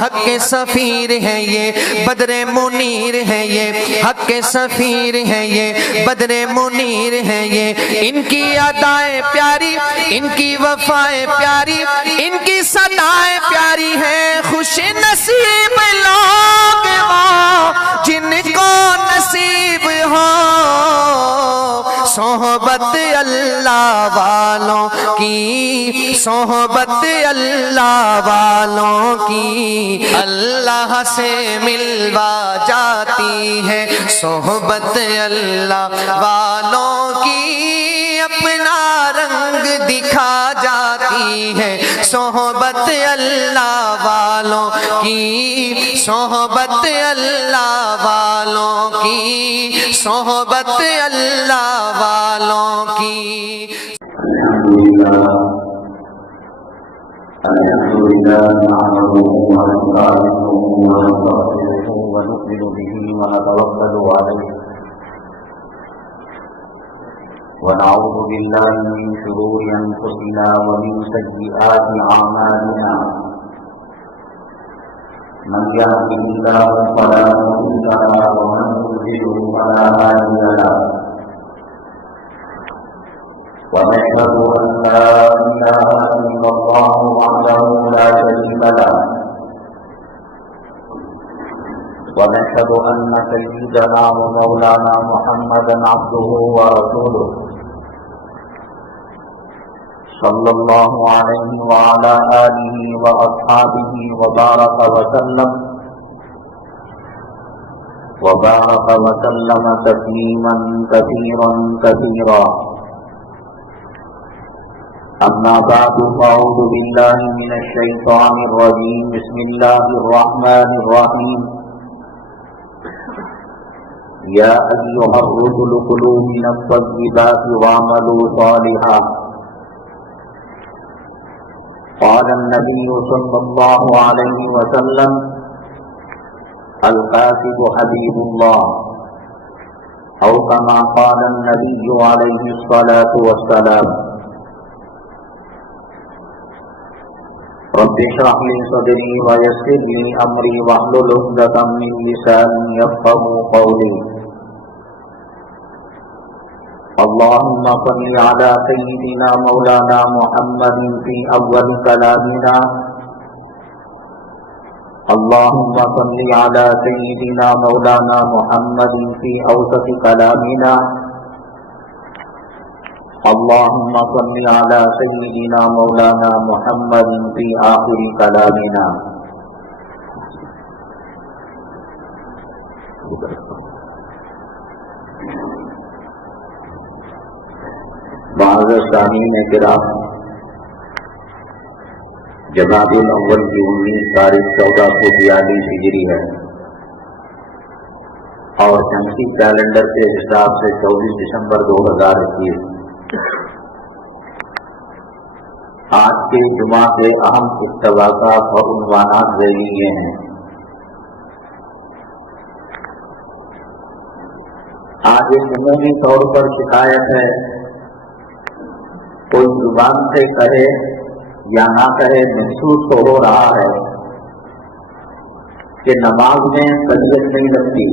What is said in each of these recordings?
حق کے سفیر ہیں یہ بدر منیر ہیں یہ حق کے سفیر ہیں یہ بدر منیر ہیں یہ ان کی ادائیں پیاری ان کی وفائیں پیاری ان کی صدائیں پیاری ہیں خوش نصیب لوگ وہ جن کو نصیب ہو صحبت اللہ والوں کی صحبت اللہ والوں کی اللہ سے ملوا جاتی ہے صحبت اللہ والوں کی اپنا رنگ دکھا جاتی ہے صحبت اللہ والوں کی صحبت اللہ والوں کی صحبت اللہ والوں کی الحمدللہ نحمده ونستعینه ونستغفره ونؤمن به ونتوکل علیہ ونعوذ باللہ من شرور انفسنا ومن سیئات اعمالنا من يهده الله فلا مضل له ومن يضلل فلا هادي له ونشهد أن لا إله إلا الله وحده لا شريك له ونشهد أن سيدنا ومولانا محمدا عبده ورسوله صلى الله عليه وعلى آله وأصحابه وبارك وسلم تسليما كثيرا كثيرا أما بعد فأعوذ بالله من الشيطان الرجيم بسم الله الرحمن الرحيم يا أيها الرسل كلوا من الطيبات واعملوا صالحا قال النبي صلى الله عليه وسلم القاسد حبيب الله أو كما قال النبي عليه الصلاة والسلام رب اشرح لي صدري ويسر لي أمري واحلل عقدة من لساني يفقهوا قولي اللهم صل على سيدنا مولانا محمد في أول كلامنا اللهم صل على سيدنا مولانا محمد في أوسط كلامنا اللهم صل على سيدنا مولانا محمد في آخر كلامنا معزز سامعین کرام جمادی الاول کی 19 تاریخ 1442 ہجری ہے اور شمسی کیلنڈر کے حساب سے 24 دسمبر 2021 آج کے جمعہ کے اہم اقتباسات اور عنوانات ذیلی یہ ہیں۔ آج ایک عمومی طور پر شکایت ہے، کوئی زبان سے کہے یا نہ کہے محسوس تو ہو رہا ہے کہ نماز میں طبیعت نہیں لگتی،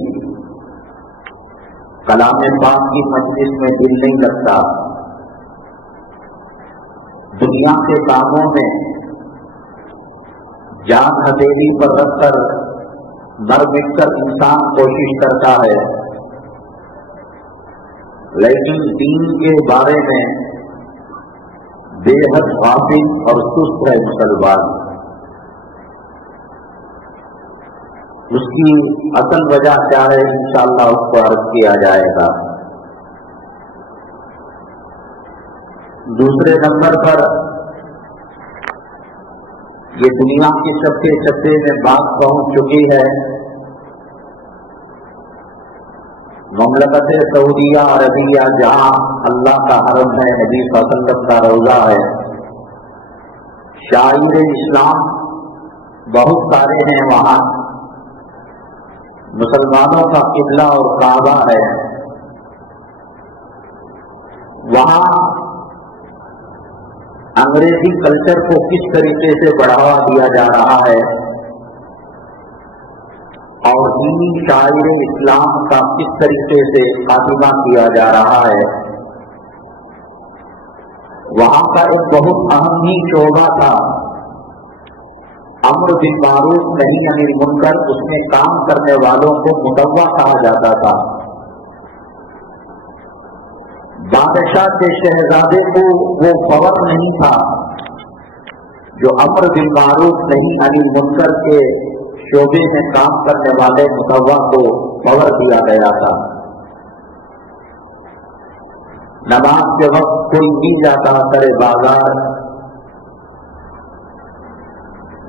کلام پاک کی مجلس میں دل نہیں لگتا، دنیا کے کاموں میں جان ہتھیلی پر رکھ کر مر مٹ کر انسان کوشش کرتا ہے، لیکن دین کے بارے میں بے حد غافل اور سست ہے مسلمان۔ اس کی اصل وجہ کیا ہے انشاءاللہ اس کو عرض کیا جائے گا۔ دوسرے نمبر پر یہ دنیا کی چپے چپے میں بات پہنچ چکی ہے، مملکت سعودیہ عربیہ جہاں اللہ کا حرم ہے، نبی صلی اللہ علیہ وسلم کا روضہ ہے، شاعر اسلام بہت سارے ہیں، وہاں مسلمانوں کا قبلہ اور کعبہ ہے، وہاں انگریزی کلچر کو کس طریقے سے بڑھاوا دیا جا رہا ہے عظیم شاعر اسلام کا کس طریقے سے خاتمہ کیا جا رہا ہے، وہاں کا ایک بہت اہم ہی شعبہ تھا امر بالمعروف نہی عن المنکر، اس میں کام کرنے والوں کو مطوع کہا جاتا تھا۔ بادشاہ کے شہزادے کو وہ فور نہیں تھا جو امر بالمعروف نہی عن المنکر کے شعبے میں کام کرنے والے مطوع کو فور دیا گیا تھا۔ نماز کے وقت کوئی بھی جاتا کرے بازار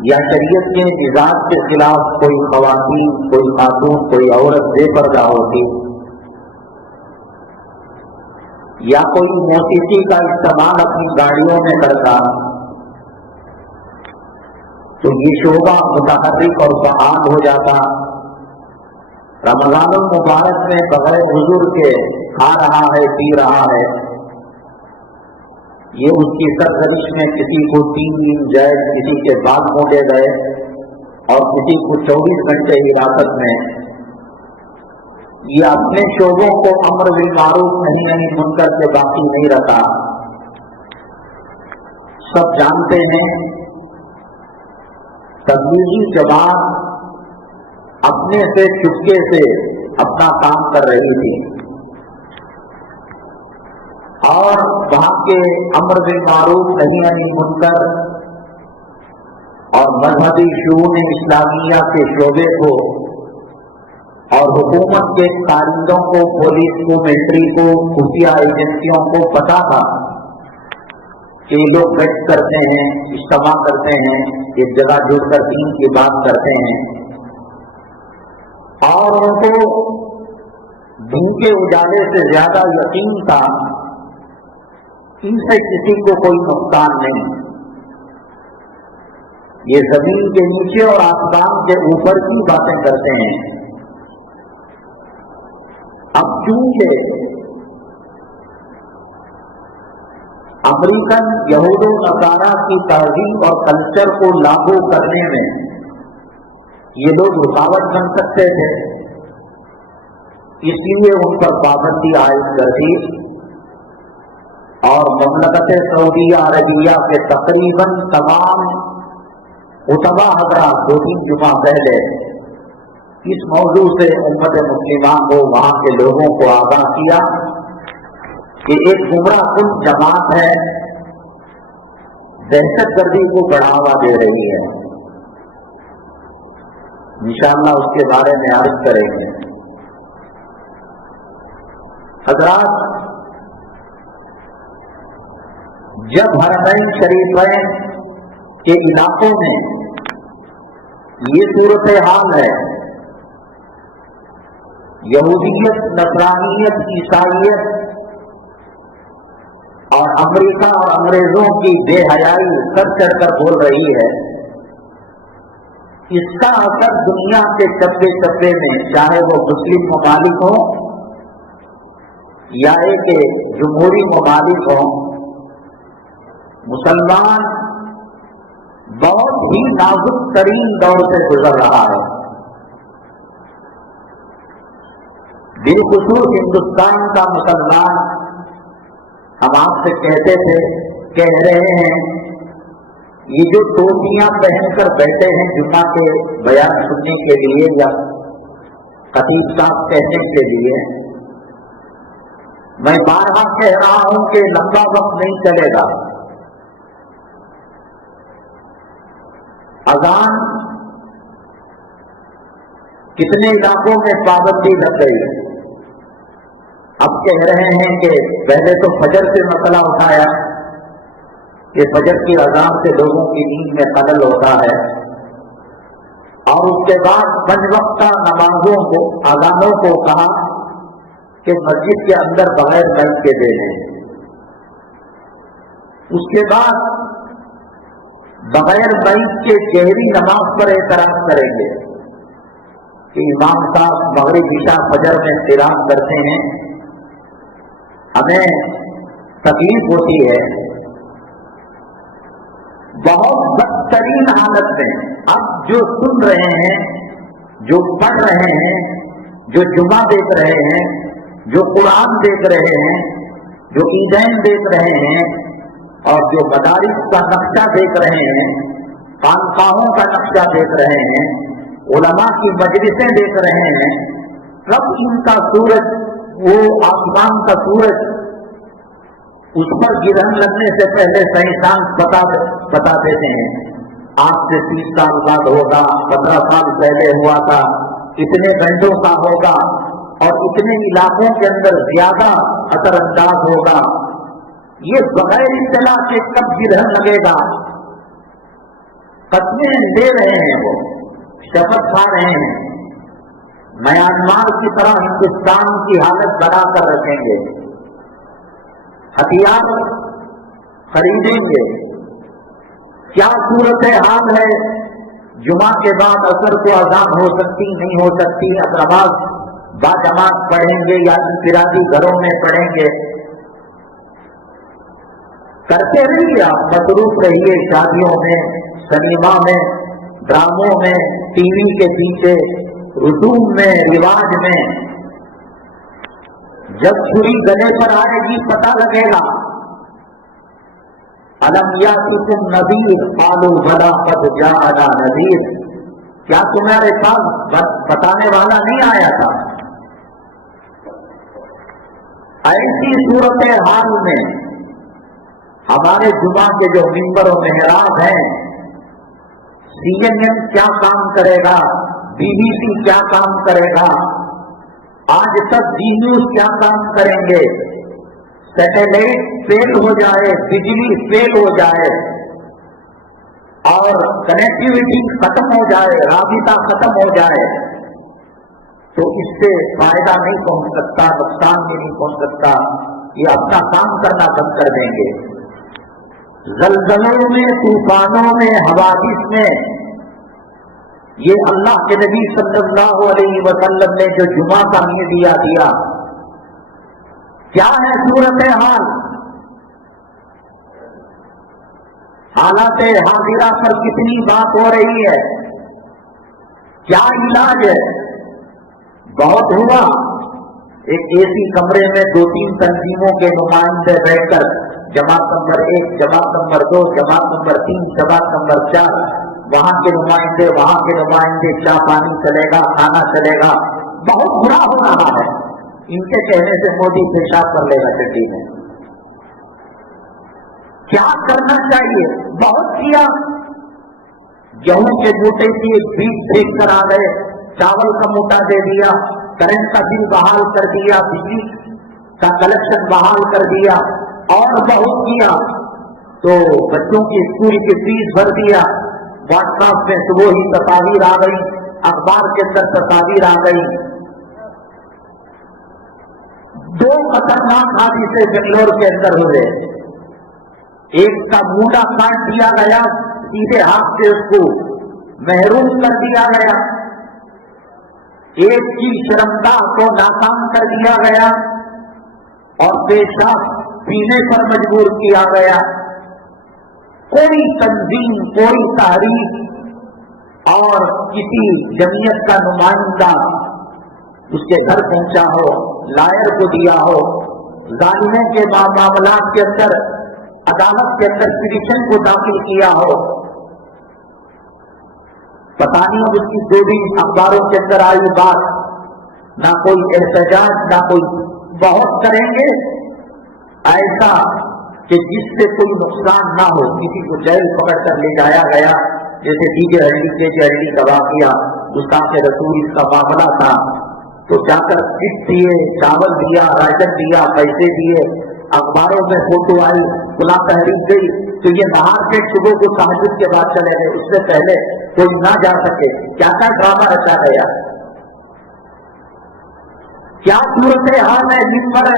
یا شریعت کے مزاج کے خلاف کوئی خواتین، کوئی خاتون، کوئی عورت بے پردہ ہوتی یا کوئی موسیقی کا استعمال اپنی گاڑیوں میں کرتا تو یہ شعبہ متحرک اور فعال ہو جاتا۔ رمضان المبارک میں بغیر حضور کے کھا رہا ہے، پی رہا ہے، یہ اس کی سرزنش میں کسی کو 3 دن جیل، کسی کے بال موڑے گئے اور کسی کو 24 گھنٹے حراست میں، یہ اپنے شعبوں کو امر بالمعروف نہی عن المنکر سے باقی نہیں رکھا۔ سب جانتے ہیں تبلیغی جماعت اپنے سے چپکے سے اپنا کام کر رہی تھی اور وہاں کے امر بالمعروف نہی عن المنکر اور مذہبی شؤون اسلامیہ کے شعبے کو اور حکومت کے کارندوں کو، پولیس کو، ملٹری کو، خفیہ ایجنسیوں کو پتا تھا کہ یہ لوگ بیٹھ کرتے ہیں، اجتماع کرتے ہیں، ایک جگہ جڑ کر دین کی بات کرتے ہیں اور ان کو دن کے اجالے سے زیادہ یقین تھا ان سے کسی کو کوئی نقصان نہیں۔ یہ زمین کے نیچے اور آسمان کے اوپر کی باتیں کرتے ہیں۔ اب چونکہ امریکن یہود و نصارہ کی تہذیب اور کلچر کو لاگو کرنے میں یہ لوگ رکاوٹ بن سکتے تھے، اس لیے ان پر پابندی عائد کر دی اور مملکت سعودیہ عربیہ کے تقریباً تمام خطبہ حضرات 2-3 جمعہ پہلے اس موضوع سے امت مسلمہ کو، وہاں کے لوگوں کو آگاہ کیا کہ ایک گمراہ کن جماعت ہے، دہشت گردی کو بڑھاوا دے رہی ہے۔ انشاءاللہ اس کے بارے میں عرض کریں گے۔ حضرات، جب حرمین شریفین کے علاقوں میں یہ صورتحال ہے، یہودیت، نصرانیت، عیسائیت اور امریکہ اور انگریزوں کی بے حیائی سر چڑھ کر بول رہی ہے، اس کا اثر دنیا کے چپے چپے میں، چاہے وہ مسلم ممالک ہوں یا ایک جمہوری ممالک ہوں، مسلمان بہت ہی نازک ترین دور سے گزر رہا ہے۔ بالخصوص ہندوستان کا مسلمان، ہم آپ سے کہتے تھے، کہہ رہے ہیں، یہ جو ٹوپیاں پہن کر بیٹھے ہیں جمعہ کے بیان سننے کے لیے یا خطیب صاحب کہنے کے لیے، میں بارہا کہہ رہا ہوں کہ لمبا وقت نہیں چلے گا۔ اذان کتنے علاقوں میں پابندی لگ گئی، اب کہہ رہے ہیں کہ پہلے تو فجر سے مسئلہ اٹھایا کہ فجر کی اذان سے لوگوں کی نیند میں خلل ہوتا ہے، اور اس کے بعد 5 وقتہ نمازوں کو، اذانوں کو کہا کہ مسجد کے اندر بغیر مائک کے دے دیں۔ اس کے بعد بغیر مائک کے جہری نماز پر اعتراض کریں گے کہ امام صاحب مغرب عشاء فجر میں قرات کرتے ہیں، ہمیں تکلیف ہوتی ہے۔ بہت بدترین حالت میں اب جو سن رہے ہیں جو پڑھ رہے ہیں, جو جمعہ دیکھ رہے ہیں, جو قرآن دیکھ رہے ہیں, جو عیدین دیکھ رہے ہیں, اور جو مدارس کا نقشہ دیکھ رہے ہیں, خانقاہوں کا نقشہ دیکھ رہے ہیں, علماء کی مجلسیں دیکھ رہے ہیں, کب ان کا سورج, وہ آسمان کا سورج, اس پر گرہن لگنے سے پہلے سائنسدان بتا دیتے ہیں آج سے 30 سال بعد ہوگا, 15 سال پہلے ہوا تھا, اتنے گھنٹوں کا ہوگا اور اتنے علاقوں کے اندر زیادہ اثر انداز ہوگا. یہ بغیر اطلاع کے کب گرہن لگے گا؟ قسمیں دے رہے ہیں, وہ شپث کھا رہے ہیں, میانمار کی طرح ہندوستان کی حالت بنا کر رکھیں گے, ہتھیار خریدیں گے. کیا صورت حال ہے؟ جمعہ کے بعد اثر کو اذان ہو سکتی نہیں ہو سکتی, اثر نماز باجماعت پڑھیں گے یا انفرادی گھروں میں پڑھیں گے. کرتے رہیے آپ, مصروف رہیے شادیوں میں, سنیما میں, ڈراموں میں, ٹی وی کے پیچھے, رسوم میں, رواج میں. جب چھری گلے پر آئے گی پتہ لگے گا. الم یاتکم نذیر قالوا بلی قد جاءنا نذیر, کیا تمہارے پاس بتانے والا نہیں آیا تھا؟ ایسی صورت حال میں ہمارے جمعہ کے جو ممبر و محراب ہیں, CNN کیا کام کرے گا, BBC کیا کام کرے گا, آج تک جی نیوز کیا کام کریں گے, سیٹلائٹ فیل ہو جائے, بجلی فیل ہو جائے اور کنیکٹیویٹی ختم ہو جائے, رابطہ ختم ہو جائے, تو اس سے فائدہ نہیں پہنچ سکتا, نقصان بھی نہیں پہنچ سکتا. یہ اپنا کام کرنا بند کر دیں گے. زلزلوں میں, طوفانوں میں, حوادث میں, یہ اللہ کے نبی صلی اللہ علیہ وسلم نے جو جمعہ کا ہمیں دیا, کیا ہے صورت حال؟ حالات حاضرہ پر کتنی بات ہو رہی ہے, کیا علاج ہے؟ بہت ہوا. ایک اے سی کمرے میں 2-3 تنظیموں کے نمائندے بیٹھ کر, جماعت نمبر 1, جماعت نمبر 2, جماعت نمبر 3, جماعت نمبر 4, وہاں کے نمائندے, وہاں کے نمائندے, چائے پانی چلے گا, کھانا چلے گا. بہت برا ہو رہا ہے. ان کے کہنے سے مودی پیشاب کر لے گا چٹی میں. کیا کرنا چاہیے؟ بہت کیا. گیہوں کے موٹے کی بیج پھینک کر آ گئے, چاول کا موٹا دے دیا, کرنٹ کا بل بحال کر دیا, بجلی کا کلیکشن بحال کر دیا, اور بہت کیا. تو بچوں کی اسکول کی فیس بھر دیا. واٹس ایپ میں صبح ہی تصاویر آ گئی, اخبار کے اندر تصاویر آ گئی. 2 خطرناک حادثے بنگلور کے اندر ہوئے. ایک کا موڈا کاٹ دیا گیا, سیدھے ہاتھ سے اس کو محروم کر دیا گیا. ایک کی شرمگاہ کو ناکام کر دیا گیا اور پیشاب پینے پر مجبور کیا گیا. کوئی تنظیم, کوئی تحریک اور کسی جمعیت کا نمائندہ اس کے گھر پہنچا ہو, لائر کو دیا ہو, ظالموں کے معاملات کے اندر عدالت کے اندر پٹیشن کو داخل کیا ہو, پتہ نہیں اس کی 2 دن اخباروں کے اندر آئی بات, نہ کوئی احتجاج, نہ کوئی. بہت کریں گے ایسا کہ جس سے کوئی نقصان نہ ہو. کسی کو جیل پکڑ کر لے جایا گیا, جیسے ڈی جے ہلڈی کا واقعہ, گستاخ رسول اس کا معاملہ تھا. تو جا کر کٹ دیے, چاول دیا, راشن دیا, پیسے دیے, اخباروں میں فوٹو آئی, فلاں تحریک گئی. تو یہ نہار کے صبح کو تہجد کے بعد چلے گئے, اس سے پہلے کوئی نہ جا سکے. کیا کیا ڈرامہ رچا گیا, کیا صورت حال ہے. منبر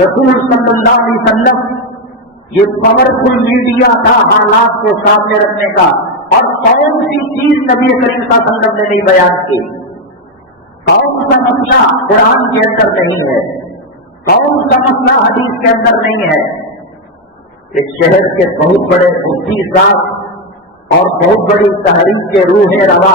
رسول صلی اللہ علیہ وسلم, یہ پاورفل میڈیا تھا حالات کو سامنے رکھنے کا. اور کون سی چیز نبی کریم صلی اللہ علیہ وسلم نے نہیں بیان کی, کون سا مسئلہ قرآن کے اندر نہیں ہے, کون سا مسئلہ حدیث کے اندر نہیں ہے. ایک شہر کے بہت بڑے مفتی صاحب اور بہت بڑی تحریک کے روح روا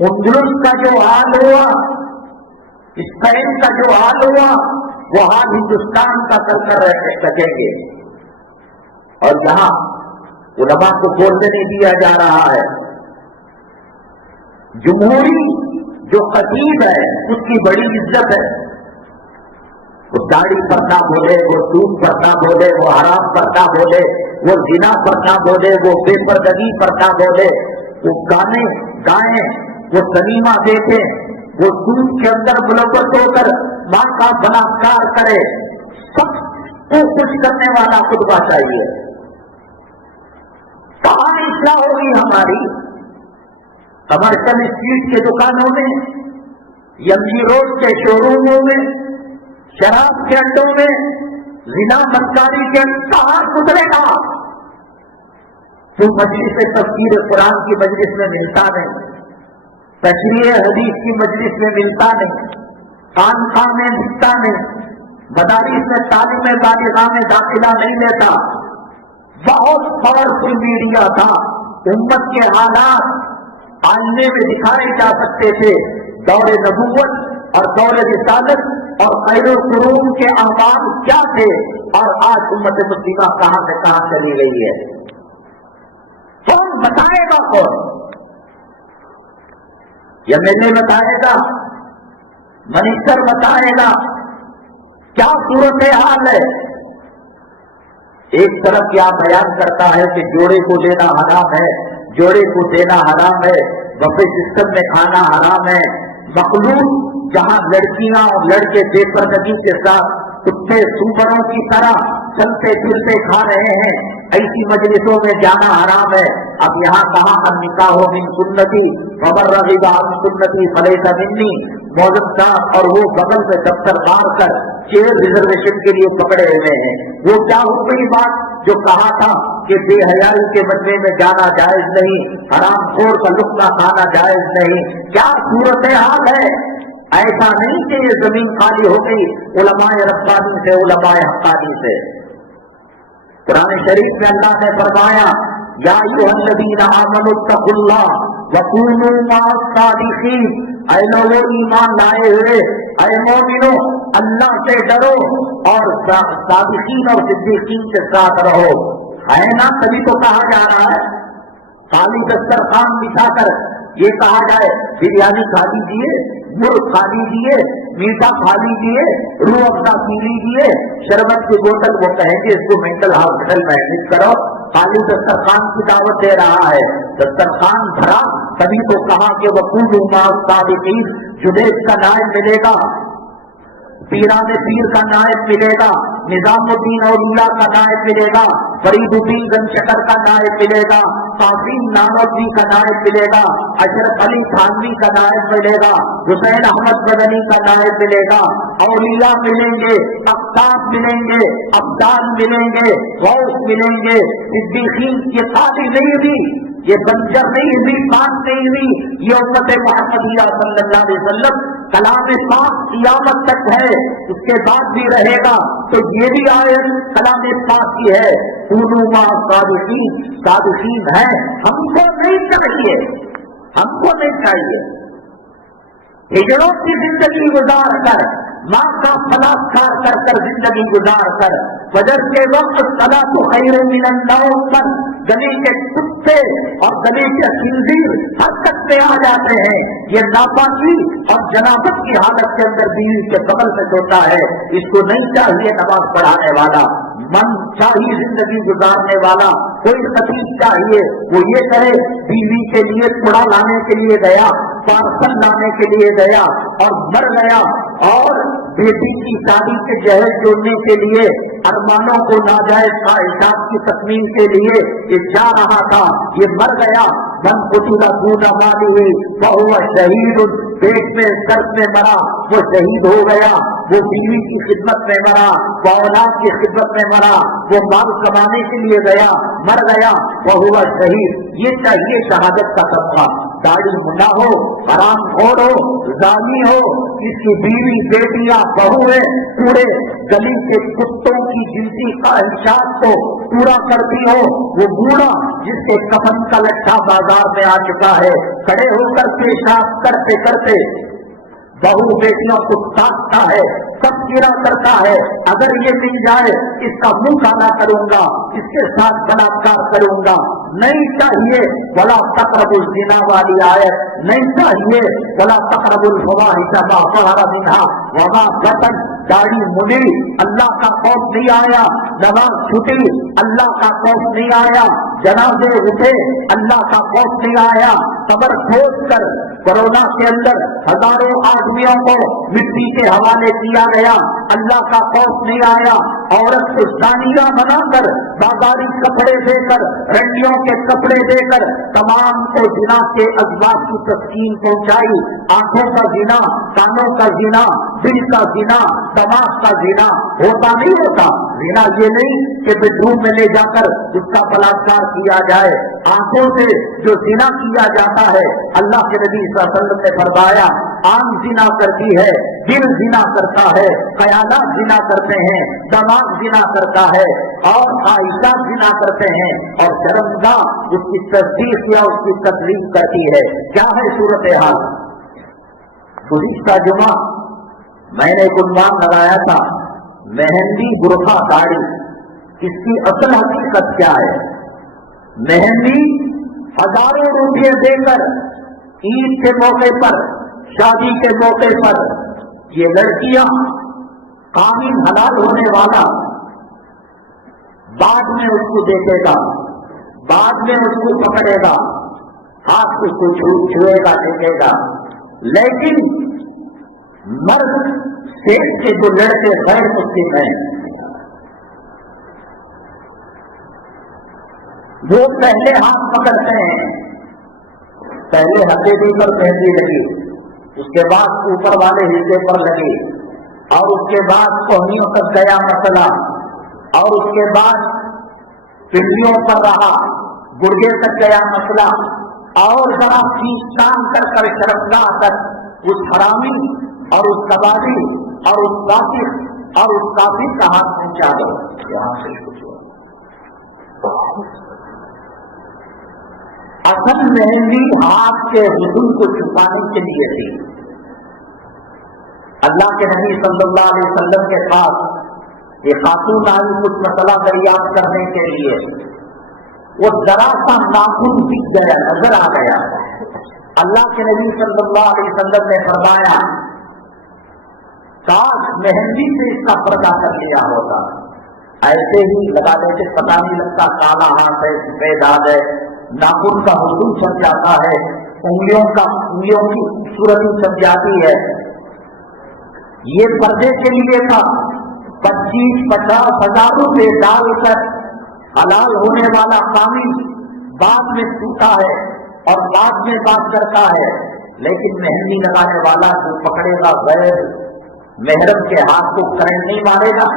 اندلس کا جو حال ہوا، اسپین کا جو حال ہوا، وہ حال ہندوستان کا کر رہ سکیں گے. اور جہاں علماء کو بولنے نہیں دیا جا رہا ہے، جمہوری جو خطیب ہے اس کی بڑی عزت ہے. وہ داڑھی پر نہ بولے، وہ سود پر نہ بولے، وہ حرام پر نہ بولے، وہ زنا پر نہ بولے، وہ بے پردگی پر نہ بولے، وہ گانے گائیں، وہ سنیما دیکھے، وہ سود کے اندر ملوث ہو کر ماں کا بلاکار کرے. سب کو کچھ کرنے والا خطبہ چاہیے. کہاں اصلاح ہوگی ہماری؟ کمرشل اسٹریٹ کے دکانوں میں، یم جی روڈ کے شو روموں میں، شراب کے اڈوں میں، زنا بدکاری کے کہاں گزرے گا؟ تو مجلس تفسیر قرآن کی مجلس میں ملتا نہیں، تشریح حدیث کی مجلس میں ملتا نہیں، خانقاہ میں ملتا نہیں، مدارس میں تعلیم بالغہ میں داخلہ نہیں لیتا. بہت پاورفل میڈیا تھا. امت کے حالات آئینے میں دکھائے جا سکتے تھے. دور نبوت اور دور رسالت اور خیر القرون کے احوال کیا تھے، اور آج امت مسلمہ کہاں سے کہاں چلی گئی ہے. کون بتائے گا؟ کون؟ یا میں بتائے گا؟ منسٹر بتائے گا؟ کیا صورت حال ہے؟ ایک طرف کیا بیان کرتا ہے کہ جوڑے کو لینا حرام ہے، جوڑے کو دینا حرام ہے، بفے سسٹم میں کھانا حرام ہے. مخلوق جہاں لڑکیاں اور لڑکے بے پردگی کے ساتھ کتے سوبروں کی طرح چلتے پھرتے کھا رہے ہیں، ایسی مجلسوں میں جانا حرام ہے. اب یہاں کہاں النکاح من سنتی ومن رغب عن سنتی فلیس منی. مولوی صاحب اور وہ بغل میں دفتر مار کر چیئر ریزرویشن کے لیے پکڑے ہوئے ہیں. وہ کیا ہوئی بات جو کہا تھا کہ بے حیائی کے مجمع میں جانا جائز نہیں، حرام خور کا لقمہ کھانا جائز نہیں. کیا صورت حال ہے؟ ایسا نہیں کہ یہ زمین خالی ہو گئی علماء ربانی سے، علماء حقانی سے. قرآن شریف میں اللہ نے فرمایا یا ایھا الذین آمنوا اتقوا اللہ وکونوا مع الصادقین. اے لوگو ایمان لائے ہوئے، اے مومنو اللہ سے ڈرو اور صادقین اور صدیقین کے ساتھ رہو. ہے نا؟ تبھی تو کہا جا رہا ہے خالی دسترخوان بچھا کر یہ کہا جائے بریانی کھا لیجیے، مرغ کھا لیجیے، میٹھا کھا لیجیے، روح افزا پی لیجیے، شربت کی بوتل وہ کہیں گے اس کو مینٹل ہاسپٹل میں ایڈمٹ کرو. خالی دسترخوان کی دعوت دے رہا ہے. دسترخوان بھرا تبھی تو کہا کہ وکونوا مع الصادقین. جنید کا نائب ملے گا، پیران پیر کا نائب ملے گا، نظام الدین اولیاء کا نائب ملے گا، فرید الدین گنج شکر کا نائب ملے گا، قاسم نانوتوی کا نائب ملے گا، اشرف علی تھانوی کا نائب ملے گا، حسین احمد مدنی کا نائب ملے گا. اولیاء ملیں گے، اقطاب ملیں گے، ابدال ملیں گے، غوث ملیں گے، صدیقین. یہ خالی نہیں ہوئی، یہ بنجر نہیں ہوئی، بات نہیں ہوئی. یہ امت محمدیہ صلی اللہ علیہ وسلم کلام پاک قیامت تک ہے، اس کے بعد بھی رہے گا. تو یہ بھی آیت کلام پاک کی ہے. کونوا مع الصادقین. صادقین ہے، ہم کو نہیں چاہیے، ہم کو نہیں چاہیے. ہجڑوں کی زندگی گزار کر، ماں کا بلاکار کر کر زندگی گزار کر، فجر کے وقت صلاۃ خیر من النوم پر گلی کے کتے اور گلی کے خنزیر حرکت میں آ جاتے ہیں. یہ ناپاکی اور جنابت کی حالت کے اندر بیوی کے بغل میں سوتا ہے. اس کو نہیں چاہیے نماز پڑھانے والا، من چاہیے زندگی گزارنے والا. کوئی خطیب چاہیے وہ یہ کرے بیوی کے لیے کڑا لانے کے لیے گیا، پارسل لانے کے لیے گیا اور مر گیا، اور بیٹی کی شادی کے جہیز جوڑنے کے لیے ارمانوں کو ناجائز خواہشات کی تکمیل کے لیے یہ جا رہا تھا، یہ مر گیا. من قتل دون مالہ فہو شہید. پیٹ میں درد میں مرا وہ شہید ہو گیا. وہ بیوی کی خدمت میں مرا، وہ اولاد کی خدمت میں مرا، وہ مال کمانے کے لیے گیا، مر گیا، فہو شہید. یہ چاہیے شہادت کا طبقہ. داڑھی منڈا ہو، حرام خور ہو، زانی ہو، اس کی بیوی بیٹیاں بہویں پورے گلی کے کتوں کی جنسی خواہشات کو پورا کرتی ہو، وہ بوڑھا جس کے کفن کا لٹھا بازار میں آ چکا ہے، کھڑے ہو کر پیشاب کرتے کرتے بہو بیٹیوں کو تاکتا ہے، سب گرا کرتا ہے، اگر یہ مل جائے اس کا منہ کالا کروں گا، اس کے ساتھ بلاکار کروں گا، نہیں چاہیے ولا تقربوا الزنا والی آیت، نہیں چاہیے ولا تقربوا الفواحش ما ظهر منها وما بطن، داڑھی ملی اللہ کا خوف نہیں آیا، نماز چھٹی اللہ کا خوف نہیں آیا، جنازے اٹھے اللہ کا خوف نہیں آیا، قبر کھود کر کورونا کے اندر ہزاروں آدمیوں کو مٹی کے حوالے کیا گیا، اللہ کا خوف نہیں آیا، عورت کو زانیہ بنا کر بازاری کپڑے دے کر رنڈیوں کے کپڑے دے کر تمام کو زنا کے اسباب کی تسکین پہنچائی، آنکھوں کا زنا، کانوں کا زنا، دل کا زنا، دماغ کا زنا ہوتا نہیں ہوتا؟ زنا یہ نہیں کہ بیڈ روم میں لے جا کر اس کا بلاکار کیا جائے، آنکھوں سے جو زنا کیا جاتا ہے اللہ کے نبی صلی اللہ علیہ وسلم نے فرمایا آنکھ زنا کرتی ہے، دل زنا کرتا ہے، خیالات زنا کرتے ہیں، دماغ زنا کرتا ہے اور خواہشات زنا کرتے ہیں، اور شرمگاہ اس کی تصدیق یا اس کی تکلیف کرتی ہے۔ کیا ہے صورتحال؟ گزشتہ جمعہ میں نے ایک عنوان لگایا تھا، مہندی برقع داڑھی، اس کی اصل حقیقت کیا ہے؟ مہندی ہزاروں روپے دے کر عید کے موقع پر، شادی کے موقع پر یہ لڑکیاں قانون حلال ہونے والا بعد میں اس کو دیکھے گا، بعد میں اس کو پکڑے گا، ہاتھ اس کو چھوئے گا، دیکھے گا، لیکن مرد سیٹ کے جو لڑکے غیر مسلم ہیں وہ پہلے ہاتھ پکڑتے ہیں، پہلے ہتھیلی پر مہندی لگی، اس کے بعد اوپر والے حصے پر لگی، اور اس کے بعد کوہنیوں تک گیا مسئلہ، اور اس کے بعد پنڈلیوں پر رہا، گڑگے تک گیا مسئلہ، اور ذرا کھینچتان کر کر شرمگاہ تک اس حرامی اور اس کبابی اور اس فاسق اور اس کافر کا ہاتھ پہنچا دو۔ یہاں سے کچھ اصل مہندی ہاتھ کے حسن کو چھپانے کے لیے تھی۔ اللہ کے نبی صلی اللہ علیہ وسلم کے پاس ایک خاتون آئی کچھ مسئلہ دریافت کرنے کے لیے، وہ ذرا سا ناخن دکھ گیا، نظر آ گیا، اللہ کے نبی صلی اللہ علیہ وسلم نے فرمایا کاش مہندی سے اس کا پردہ کر لیا ہوتا، ایسے ہی لگا دیتے پتہ نہیں لگتا کالا ہاتھ ہے، سفید ہاتھ ہے، ناخن کا حسن چھپ جاتا ہے، انگلیوں کی خوبصورتی چھپ جاتی ہے۔ یہ پردے کے لیے تھا، 25-50 ہزار روپے ڈال کر حلال ہونے والا قانون بعد میں ٹوٹا ہے اور بعد میں بات کرتا ہے، لیکن مہندی لگانے والا جو پکڑے گا غیر محرم کے ہاتھ کو کرنٹ نہیں مارے گا۔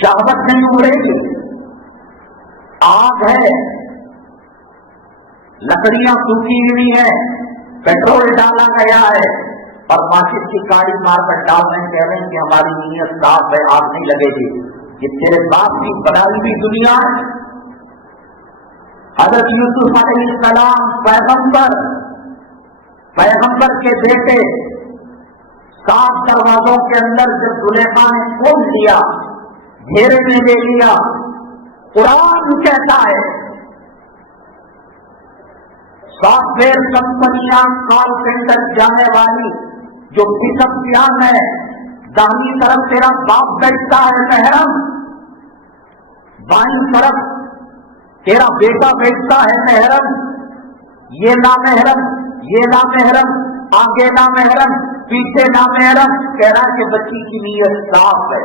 شہوت نہیں اڑے گی، آگ ہے، لکڑیاں سوکھی ہوئی ہیں، پیٹرول ڈالا گیا ہے اور ماچس کی کاڑی مار کر ڈال رہے کہہ رہے ہیں کہ ہماری نیت صاف ہے، آگ نہیں لگے گی۔ یہ تیرے باپ کی بنائی ہوئی دنیا ہے۔ حضرت یوسف علیہ السلام پیغمبر کے بیٹے 7 دروازوں کے اندر جب زلیخا نے کھول دیا، گھیرے میں لے لیا، قرآن کہتا ہے سافٹ ویئر کمپنیاں کال سینٹر جانے والی جو پسم پیان ہے، داہنی طرف تیرا باپ بیٹھتا ہے محرم، بائیں طرف تیرا بیٹا بیٹھتا ہے محرم، یہ نامحرم، یہ نامحرم، آگے نامحرم، پیچھے نامحرم، کہہ رہا کہ بچی کی نیت صاف ہے۔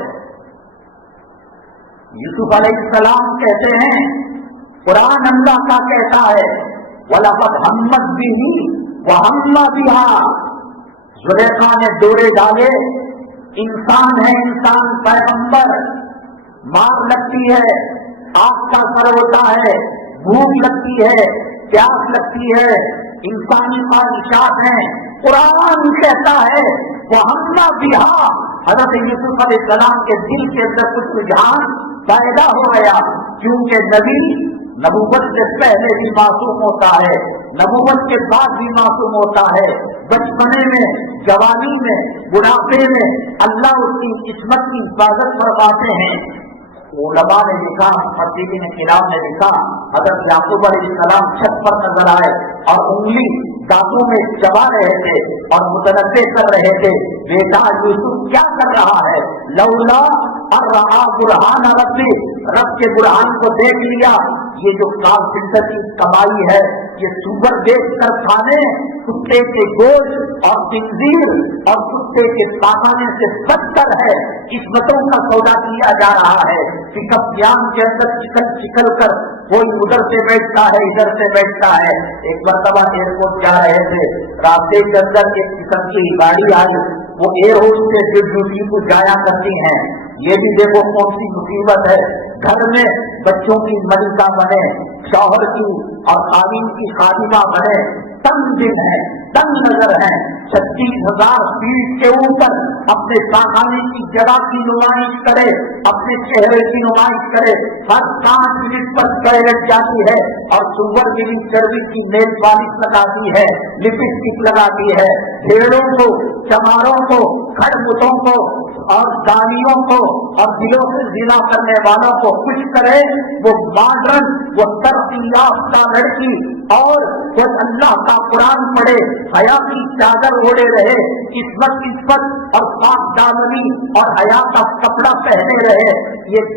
یوسف علیہ السلام کہتے ہیں، قرآن اللہ کا کہتا ہے وَلَقَدْ هَمَّتْ بِهِ وَهَمَّ بِهَا، زلیخا نے ڈورے ڈالے، انسان ہے، انسان پیغمبر، مار لگتی ہے، آگ کا سر ہوتا ہے، بھوک لگتی ہے، پیاس لگتی ہے، انسانی خواہشات ہیں، قرآن کہتا ہے وَهَمَّ بِهَا، حضرت یوسف علیہ السلام کے دل کے اندر کچھ رجحان پیدا ہو گیا، کیونکہ نبی نبوت سے پہلے بھی معصوم ہوتا ہے، نبوت کے بعد بھی معصوم ہوتا ہے، بچپنے میں، جوانی میں، بڑھاپے میں اللہ اس کی عصمت کی حفاظت فرماتے ہیں۔ علماء نے لکھا، محدثین کرام نے لکھا، حضرت یعقوب علیہ السلام چھت پر نظر آئے اور انگلی دانتوں میں چبا رہے تھے اور متنبع کر رہے تھے، بیٹا یوسف کیا کر رہا ہے؟ لولا اور رہا برہان ربی، رب کے برہان کو دیکھ لیا، یہ جو کال فلٹر کی کمائی ہے، یہ سور بیچ کر کھانے، کتے کے گوشت اور خنزیر اور کتے کے پاخانے سے بدتر ہے، قسمتوں کا سودا کیا جا رہا ہے۔ پک اپ یان کے اندر چکل کر کوئی ادھر سے بیٹھتا ہے، ادھر سے بیٹھتا ہے۔ ایک مرتبہ ایئرپورٹ جا رہے تھے، راستے کے اندر ایک قسم کی گاڑی آئی، وہ ایئر ہوسٹس جو ڈیوٹی کو جایا کرتی ہیں، یہ بھی دیکھو کون سی مصیبت ہے، گھر میں بچوں کی ملکہ بنے، شوہر کی اور خادم کی خادمہ بنے، تنگ دن ہے، تنگ نظر ہے، 36,000 فیٹ کے اوپر اپنے پاخانے کی جگہ کی نمائش کرے، اپنے چہرے کی نمائش کرے، ہر 5 منٹ پر ٹوائلٹ جاتی ہے اور سور گری چربی کی نیل پالش لگاتی ہے، لپسٹک لگاتی ہے، بھیڑوں کو، چماروں کو، کھڑبتوں کو اور دانیوں کو اور دلوں سے زنا کرنے والوں کو خوش کرے، وہ ماڈرن، وہ ترقی یافتہ لڑکی اور وہ اللہ کا قرآن پڑھے، حیا کی چادر اوڑے رہے، عصمت اور پاک دامنی اور حیا کا کپڑا پہنے رہے، یہ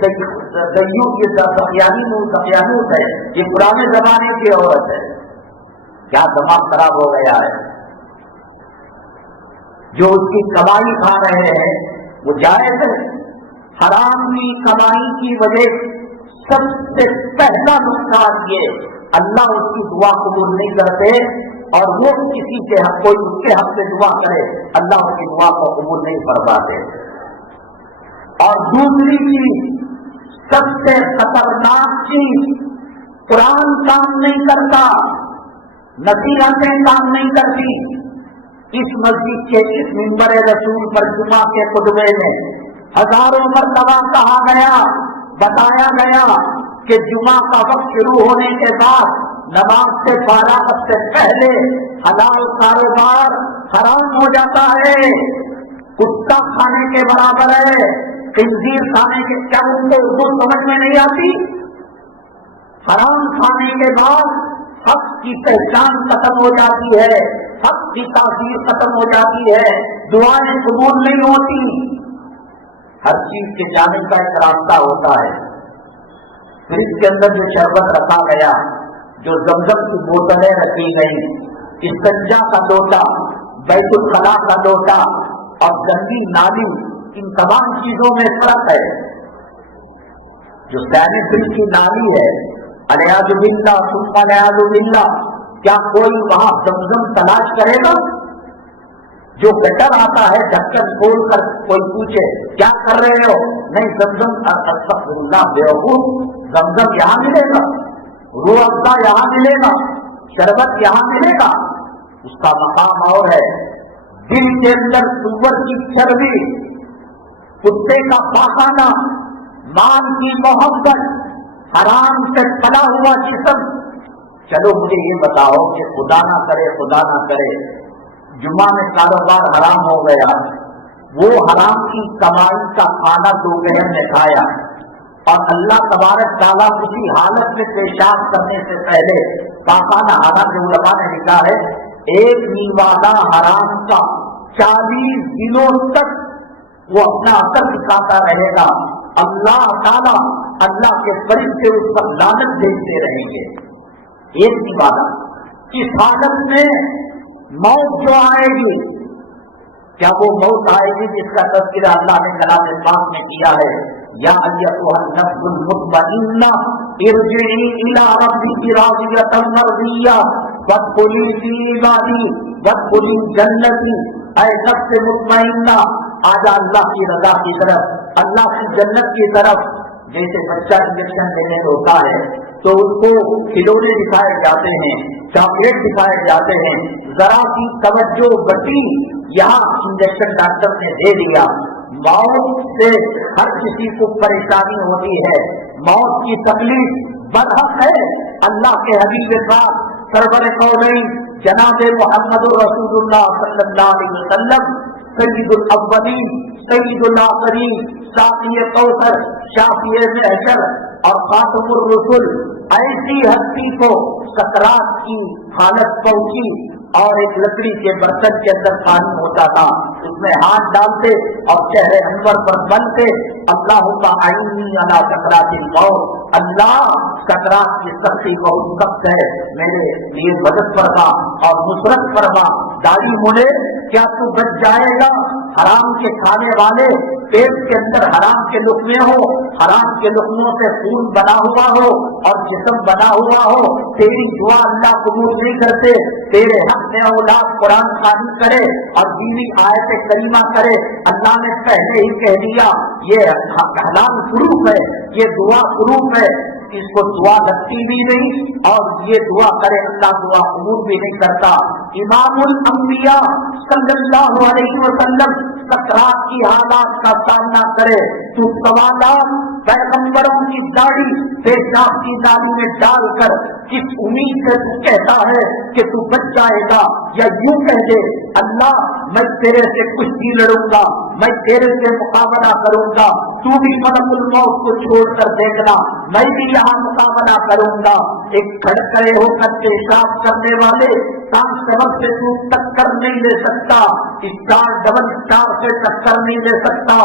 دقیانوس ہے، یہ پرانے زمانے کی عورت ہے۔ کیا دماغ خراب ہو گیا ہے؟ جو اس کی کمائی کھا رہے ہیں وہ جائز ہے۔ حرام کی کمائی کی وجہ سب سے پہلا نقصان یہ اللہ اس کی دعا قبول نہیں کرتے، اور وہ کسی کے حق، کوئی اس کے حق سے دعا کرے، اللہ اس کی دعا کو قبول نہیں فرماتے۔ اور دوسری چیز، سب سے خطرناک چیز، قرآن کام نہیں کرتا، نصیحتیں کام نہیں کرتی۔ اس مسجد کے اس منبر رسول پر جمعہ کے خطبے میں ہزاروں مرتبہ کہا گیا، بتایا گیا کہ جمعہ کا وقت شروع ہونے کے بعد نماز سے فارغت سے پہلے حلال کاروبار حرام ہو جاتا ہے، کتا کھانے کے برابر ہے، خنزیر کھانے کے، کیا ان کو اردو سمجھ میں نہیں آتی؟ حرام کھانے کے بعد حق کی پہچان ختم ہو جاتی ہے، حق کی تاثیر ختم ہو جاتی ہے، دعائیں قبول نہیں ہوتی۔ ہر چیز کے جانے کا ایک راستہ ہوتا ہے۔ فریج کے اندر جو شربت رکھا گیا، جو زمزم کی بوتلیں رکھی گئی، استنجا کا لوٹا، بیت الخلاء کا لوٹا اور گندی نالی، ان تمام چیزوں میں فرق ہے۔ جو سینیٹری کی نالی ہے، الیاذ باللہ ثم الیاذ باللہ، کیا کوئی وہاں زمزم تلاش کرے گا؟ جو گٹر آتا ہے ڈھکن کھول کر کوئی پوچھے کیا کر رہے ہو، نہیں زمزم، استغفر اللہ، بیوقوف، زمزم یہاں ملے گا، روح افزا یہاں ملے گا، شربت یہاں ملے گا، اس کا مقام اور ہے۔ دل کے اندر سور کی چربی، کتے کا پاخانہ، مال کی محبت، حرام سے پلا ہوا جسم۔ چلو مجھے یہ بتاؤ کہ خدا نہ کرے، خدا نہ کرے، جمعہ میں کاروبار حرام ہو گیا، وہ حرام کی کمائی کا کھانا دوپہر میں کھایا اور اللہ تبارک تعالیٰ کسی حالت میں پیشاب کرنے سے پہلے پاخانہ، حالانکہ علماء نے لکھا ہے ایک نیوالہ حرام کا 40 دنوں تک وہ اپنا اثر دکھاتا رہے گا، اللہ تعالیٰ، اللہ کے فرشتے اس پر لعنت بھیجتے رہیں گے۔ ایک نیوالہ، اس حالت میں موت جو آئے گی، کیا وہ موت آئے گی جس کا تذکرہ اللہ نے کلام پاک میں کیا ہے، یا ایھا النفس المطمئنہ ارجعی الی ربک راضیۃ مرضیہ وادخلی فی عبادی وادخلی جنتی، اے نفس مطمئنہ آجا اللہ کی رضا کی طرف، اللہ کی جنت کی طرف۔ جیسے بچہ انجیکشن لینے ہوتا ہے تو اس کو کھلونے دکھائے جاتے ہیں، چاکلیٹ دکھائے جاتے ہیں، ذرا سی توجہ بٹی، یہاں انجیکشن ڈاکٹر نے دے دیا۔ موت سے ہر کسی کو پریشانی ہوتی ہے، موت کی تکلیف برحق ہے۔ اللہ کے حبیب پاک سرور کونین جناب محمد رسول اللہ صلی اللہ علیہ وسلم سید الاولین سید الآخرین ساقی کوثر شافی محشر اور خاتم الرسل، ایسی ہستی کو سکرات کی حالت پہنچی اور ایک لکڑی کے برتن کے اندر پانی ہوتا تھا، اس میں ہاتھ ڈالتے اور چہرے انور پر بنتے، اللہم اعنی علی سکرات الموت، اللہ سکرات کی سختی بہت سخت ہے، میرے لیے مدد فرما اور نصرت فرما۔ داڑھی مڑے کیا تو بچ جائے گا؟ حرام کے کھانے والے پیٹ کے اندر حرام کے لقمے ہو، حرام کے لقموں سے خون بنا ہوا ہو اور جسم بنا ہوا ہو، تیری دعا اللہ قبول نہیں کرتے۔ تیرے حق میں اولاد قرآن خوانی کرے اور بیوی آیت کریمہ کرے، اللہ نے پہلے ہی کہہ دیا یہ حلال فروغ ہے، یہ دعا فروغ ہے، اس کو دعا لگتی بھی نہیں اور یہ دعا کرے اللہ دعا قبول بھی نہیں کرتا۔ امام الانبیاء صلی اللہ علیہ وسلم سکرات کی حالات کا سامنا کرے تو سوالات پیغمبروں کی داڑھی پیشاب کی نالی میں ڈال کر کس امید سے تو کہتا ہے کہ تو بچ جائے گا، یا یوں کہہ دے اللہ میں تیرے سے کچھ بھی لڑوں گا، میں تیرے سے مقابلہ کروں گا، تو بھی ملک الموت کو چھوڑ کر دیکھنا، میں بھی یہاں مقابلہ کروں گا۔ ایک کھڑکڑے ہو کر پیشاب کرنے والے سبق سے تو ٹکر نہیں لے سکتا، اسٹار ڈبل اسٹار سے ٹکر نہیں لے سکتا،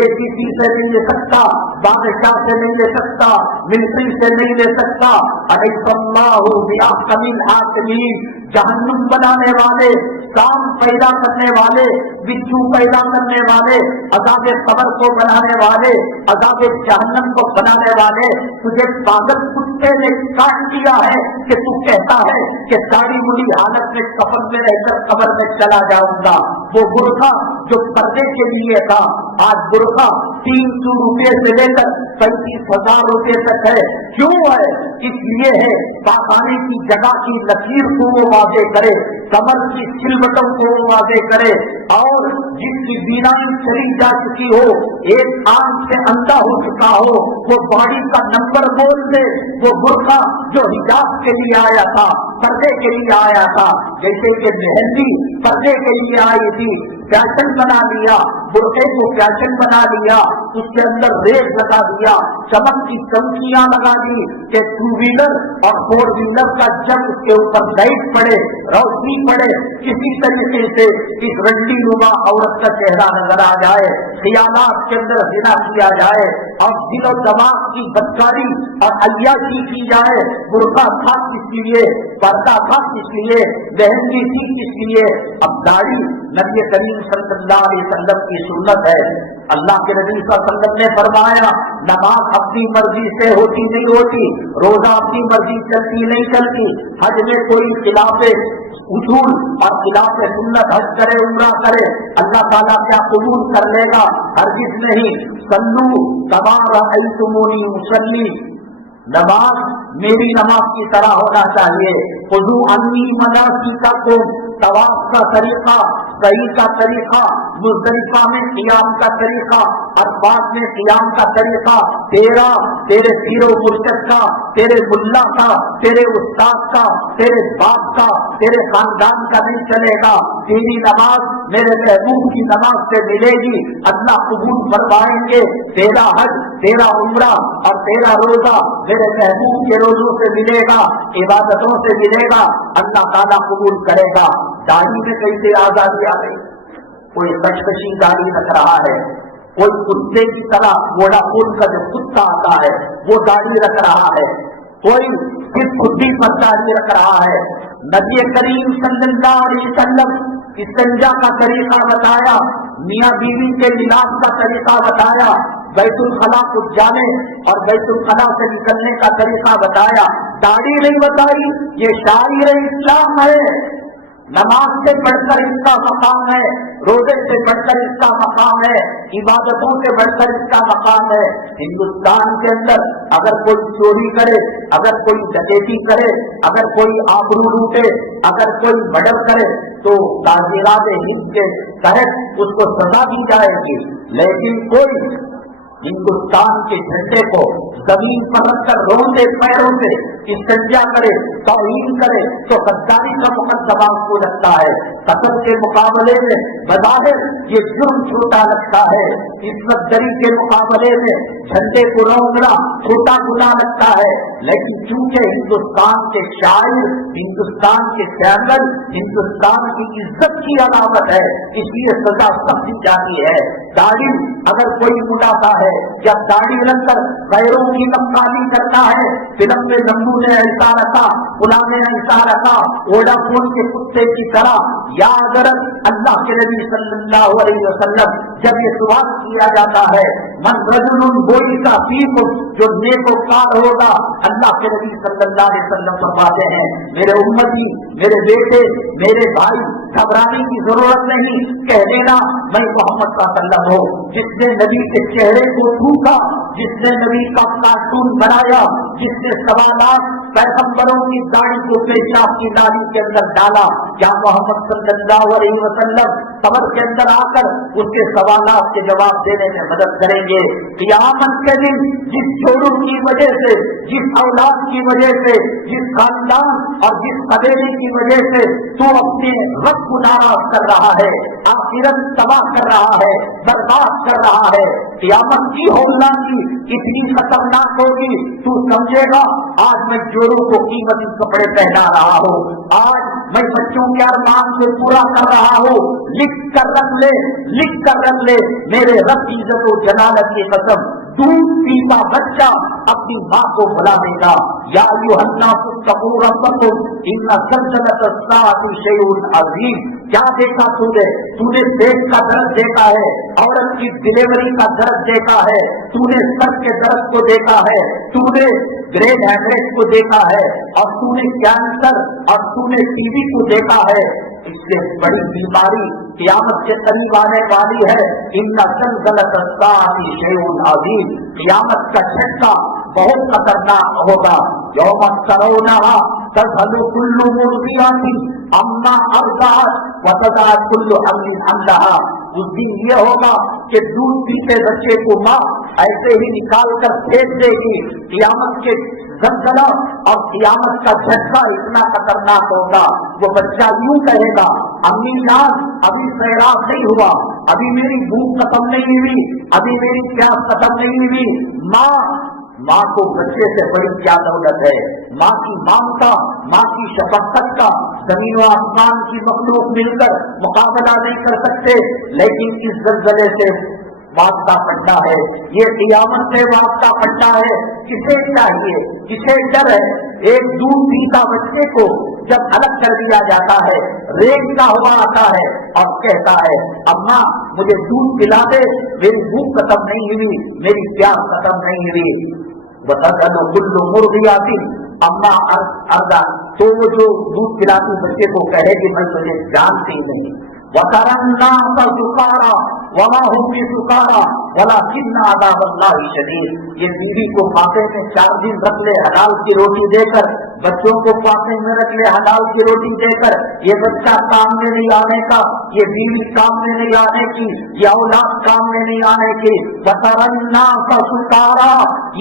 ATC سے نہیں لے سکتا، بادشاہ سے نہیں لے سکتا، ملٹری سے نہیں لے سکتا۔ الیس اللہ باحکم الحاکمین، جہنم بنانے والے، کام پیدا کرنے والے، بچھو پیدا کرنے والے، عذاب قبر کو بنانے والے، عذاب جہنم کو بنانے والے، تجھے پاگل کتے نے کاٹ دیا ہے کہ تو کہتا ہے کہ داڑھی مڑی حالت میں کفن میں رہ کر قبر میں چلا جاؤں گا۔ وہ برقع جو پردے کے لیے تھا، آج برقع 300 روپے سے لے کر 35,000 روپے تک ہے۔ کیوں ہے؟ اس لیے ہے پاخانے کی جگہ کی لکیر کو وہ واضح کرے، کمر کی سلوٹوں کو وہ واضح کرے، اور جس کی بینائی چلی جا چکی ہو، ایک آنکھ سے اندھا ہو چکا ہو، وہ باڑی کا نمبر بول دے۔ وہ برقع جو حجاب کے لیے آیا تھا، پردے کے لیے آیا تھا، جیسے کہ مہندی پردے کے لیے آئی تھی، فیشن بنا لیا، برقعے کو فیشن بنا لیا، اس کے اندر ریت لگا دیا، چمک کی چمکیاں لگا دی کہ 2 ویلر اور 4 ویلر کا جب اس کے اوپر لائٹ پڑے، روشنی پڑے، کسی طریقے سے اس رنڈی نما عورت کا چہرہ نظر آ جائے، خیالات کے اندر زنا کیا جائے اور دل و دماغ کی بدکاری اور عیاشی کی جائے۔ برقع تھا کس لیے؟ پردہ تھا کس لیے؟ مہندی تھی کس لیے؟ اب داڑھی نبی کریم صلی اللہ علیہ وسلم کی سنت ہے۔ اللہ کے نبی صلی اللہ علیہ وسلم نے فرمایا نماز اپنی مرضی سے ہوتی نہیں ہوتی، روزہ اپنی مرضی چلتی نہیں چلتی، حج میں کوئی خلاف اصول اور خلاف سنت حج کرے عمرہ کرے اللہ تعالیٰ کیا قبول کر لے گا؟ ہرگز نہیں۔ صلو کما رأیتمونی اصلی، نماز میری نماز کی طرح ہونا چاہیے۔ خذوا عنی مناسککم، طواف کا طریقہ، صحیح کا طریقہ، مزدلفہ میں قیام کا طریقہ، عرفات میں قیام کا طریقہ، تیرے پیر و مرشد کا، تیرے ملا کا، تیرے استاد کا، تیرے باپ کا، تیرے خاندان کا نہیں چلے گا۔ تیری نماز میرے محبوب کی نماز سے ملے گی، اللہ قبول فرمائیں گے۔ تیرا حج، تیرا عمرہ اور تیرا روزہ میرے محبوب کے روزوں سے ملے گا، عبادتوں سے ملے گا، اللہ تعالیٰ قبول کرے گا۔ داڑھی میں کیسے آزادی آ گئی؟ کوئی کشکشی داڑھی رکھ رہا ہے، کوئی کتے کی طرح ووڈا فون کا جو کتا آتا ہے وہ داڑھی رکھ رہا ہے، کوئی صرف خودی پر داڑھی رکھ رہا ہے۔ نبی کریم صلی اللہ علیہ وسلم استنجا کا طریقہ بتایا، میاں بیوی کے ملاپ کا طریقہ بتایا، بیت الخلا کو جانے اور بیت الخلا سے نکلنے کا طریقہ بتایا، داڑھی نہیں بتائی۔ یہ شاعر اسلام ہے، نماز سے بڑھ کر اس کا مقام ہے، روزے سے بڑھ کر اس کا مقام ہے، عبادتوں سے بڑھ کر اس کا مقام ہے۔ ہندوستان کے اندر اگر کوئی چوری کرے، اگر کوئی ڈکیتی کرے، اگر کوئی آبرو لوٹے، اگر کوئی مرڈر کرے تو تعزیرات ہند کے تحت اس کو سزا دی جائے گی، لیکن کوئی ہندوستان کے جھنڈے کو زمین پر رکھ کر روندے پیروں سے استنجا کرے، توہین کرے تو غداری کا مقدمہ اس کو لگتا ہے۔ قتل کے مقابلے میں بظاہر یہ جرم چھوٹا لگتا ہے، عصمت دری کے مقابلے میں جھنڈے کو رونگنا چھوٹا گناہ لگتا ہے، لیکن چونکہ ہندوستان کے شاعر، ہندوستان کے سیاگل، ہندوستان کی عزت کی علامت ہے، اس لیے سزا سخت دی جاتی ہے۔ داڑھی اگر کوئی مڈاتا ہے یا داڑھی رکھ کر غیروں کی نقالی کرتا ہے، فلم میں نمبو نے ایسا رکھا، فلاں نے ایسا رکھا، اوڈا فون کے کتے کی طرح، یا اگر اللہ کے نبی صلی اللہ علیہ وسلم جب یہ سوال کیا جاتا ہے من رجل بوئی کا فیق جو نیک و کار ہوگا، اللہ کے نبی صلی اللہ علیہ وسلم فرماتے ہیں میرے امتی، میرے بیٹے، میرے بھائی، گھبرانے کی ضرورت نہیں، کہہ دینا میں محمد صلی اللہ علیہ وسلم ہوں۔ جس نے نبی کے چہرے کو تھوکا، جس نے نبی کا کارٹون بنایا، جس نے سوالات پیغمبروں کی داڑھی کو پیشاب کی نالی کے اندر ڈالا، یا محمد صلی اللہ علیہ وسلم قبر کے اندر آ کر اس کے سوالات کے جواب دینے میں مدد کریں گے۔ قیامت کے دن جس جوڑوں کی وجہ سے، جس اولاد کی وجہ سے، جس خاندان اور جس قبیلے کی وجہ سے تو اپنے رب کو ناراض کر رہا ہے، آخرت تباہ کر رہا ہے، برباد کر رہا ہے، قیامت کی ہولناکی اتنی خطرناک ہوگی تو سمجھے گا آج میں جوڑوں کو قیمتی کپڑے پہنا رہا ہوں، آج میں بچوں کے ارمان کو پورا کر رہا ہوں۔ لکھ کر رکھ لے، لکھ کر رکھ لے، میرے رب کی عزت و جلالت کی قسم، دودھ پیتا بچہ اپنی ماں کو بلا دے گا۔ یا ایھا الناس اتقوا ربکم ان زلزلۃ الساعۃ شیء عظیم۔ کیا دیکھا تو نے پیٹ کا درد دیکھا ہے، عورت کی ڈلیوری کا درد دیکھا ہے، تو نے سر کے درد کو دیکھا ہے، تو نے گریڈ ہیمریج کو دیکھا ہے، اور تو نے کینسر اور تو نے ٹی بی کو دیکھا ہے۔ اس سے بڑی بیماری قیامت کے قریب آنے والی ہے۔ ان زلزلۃ الساعۃ شیء عظیم، قیامت کا جھٹکا بہت خطرناک ہوگا۔ یوم ترونھا تذہل کل مرضعۃ عما ارضعت وتضع کل حمل حملھا۔ اس دن یہ ہوگا کہ دودھ پیتے بچے کو ماں ایسے ہی نکال کر پھینک دے گی۔ قیامت کے زلزلہ اور قیامت کا جھٹکا اتنا خطرناک ہوگا، وہ بچہ یوں کہے گا امی جان ابھی سیراب نہیں ہوا، ابھی میری بھوک ختم نہیں ہوئی، ابھی میری پیاس ختم نہیں ہوئی۔ ماں کو بچے سے بڑی کیا دولت ہے، ماں کی مامتا، ماں کی شفقت کا زمین و آسمان کی مخلوق مل کر مقابلہ نہیں کر سکتے۔ لیکن اس زلزلے سے واسطہ پڑتا ہے، یہ قیامت سے واسطہ پڑتا ہے۔ کسے چاہیے، کسے ڈر ہے؟ ایک دودھ پیتا بچے کو جب الگ کر دیا جاتا ہے، رینگتا ہوا آتا ہے اور کہتا ہے اماں مجھے دودھ پلا دے، میری بھوک ختم نہیں ہوئی، میری پیاس ختم نہیں ہوئی۔ وتذہل کل مرضعۃ عما ارضعت، تو وہ جو دودھ پلاتی بچے کو کہے گی میں تجھے جانتی نہیں۔ وتری الناس سکارى وما هم بسکارى ولكن عذاب اللہ شدید۔ یہ بیوی کو فاقے میں 4 دن رکھ لے حلال کی روٹی دے کر، بچوں کو فاقے میں رکھ لے حلال کی روٹی دے کر، یہ بچہ کام میں نہیں آنے کا، یہ بیوی کام میں نہیں آنے کی، یہ اولاد کام میں نہیں آنے کی۔ وتری الناس سکارى،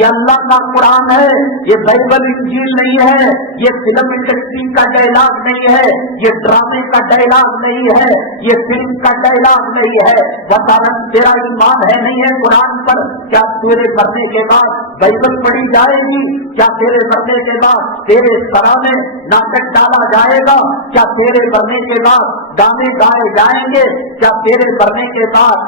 یہ اللہ کا قرآن ہے، یہ بائبل انجیل نہیں ہے، یہ فلم انڈسٹری کا ڈائلاگ نہیں ہے، یہ ڈرامے کا ڈائلاگ نہیں ہے، یہ فلم کا ڈائلاگ نہیں ہے۔ وطارن تیرا ایمان ہے نہیں ہے قرآن پر؟ کیا تیرے مرنے کے بعد بائبل پڑھی جائے گی؟ کیا تیرے مرنے کے بعد تیرے سرا میں ناٹک ڈالا جائے گا؟ کیا تیرے مرنے کے بعد گانے گائے جائیں گے؟ کیا تیرے مرنے کے بعد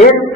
1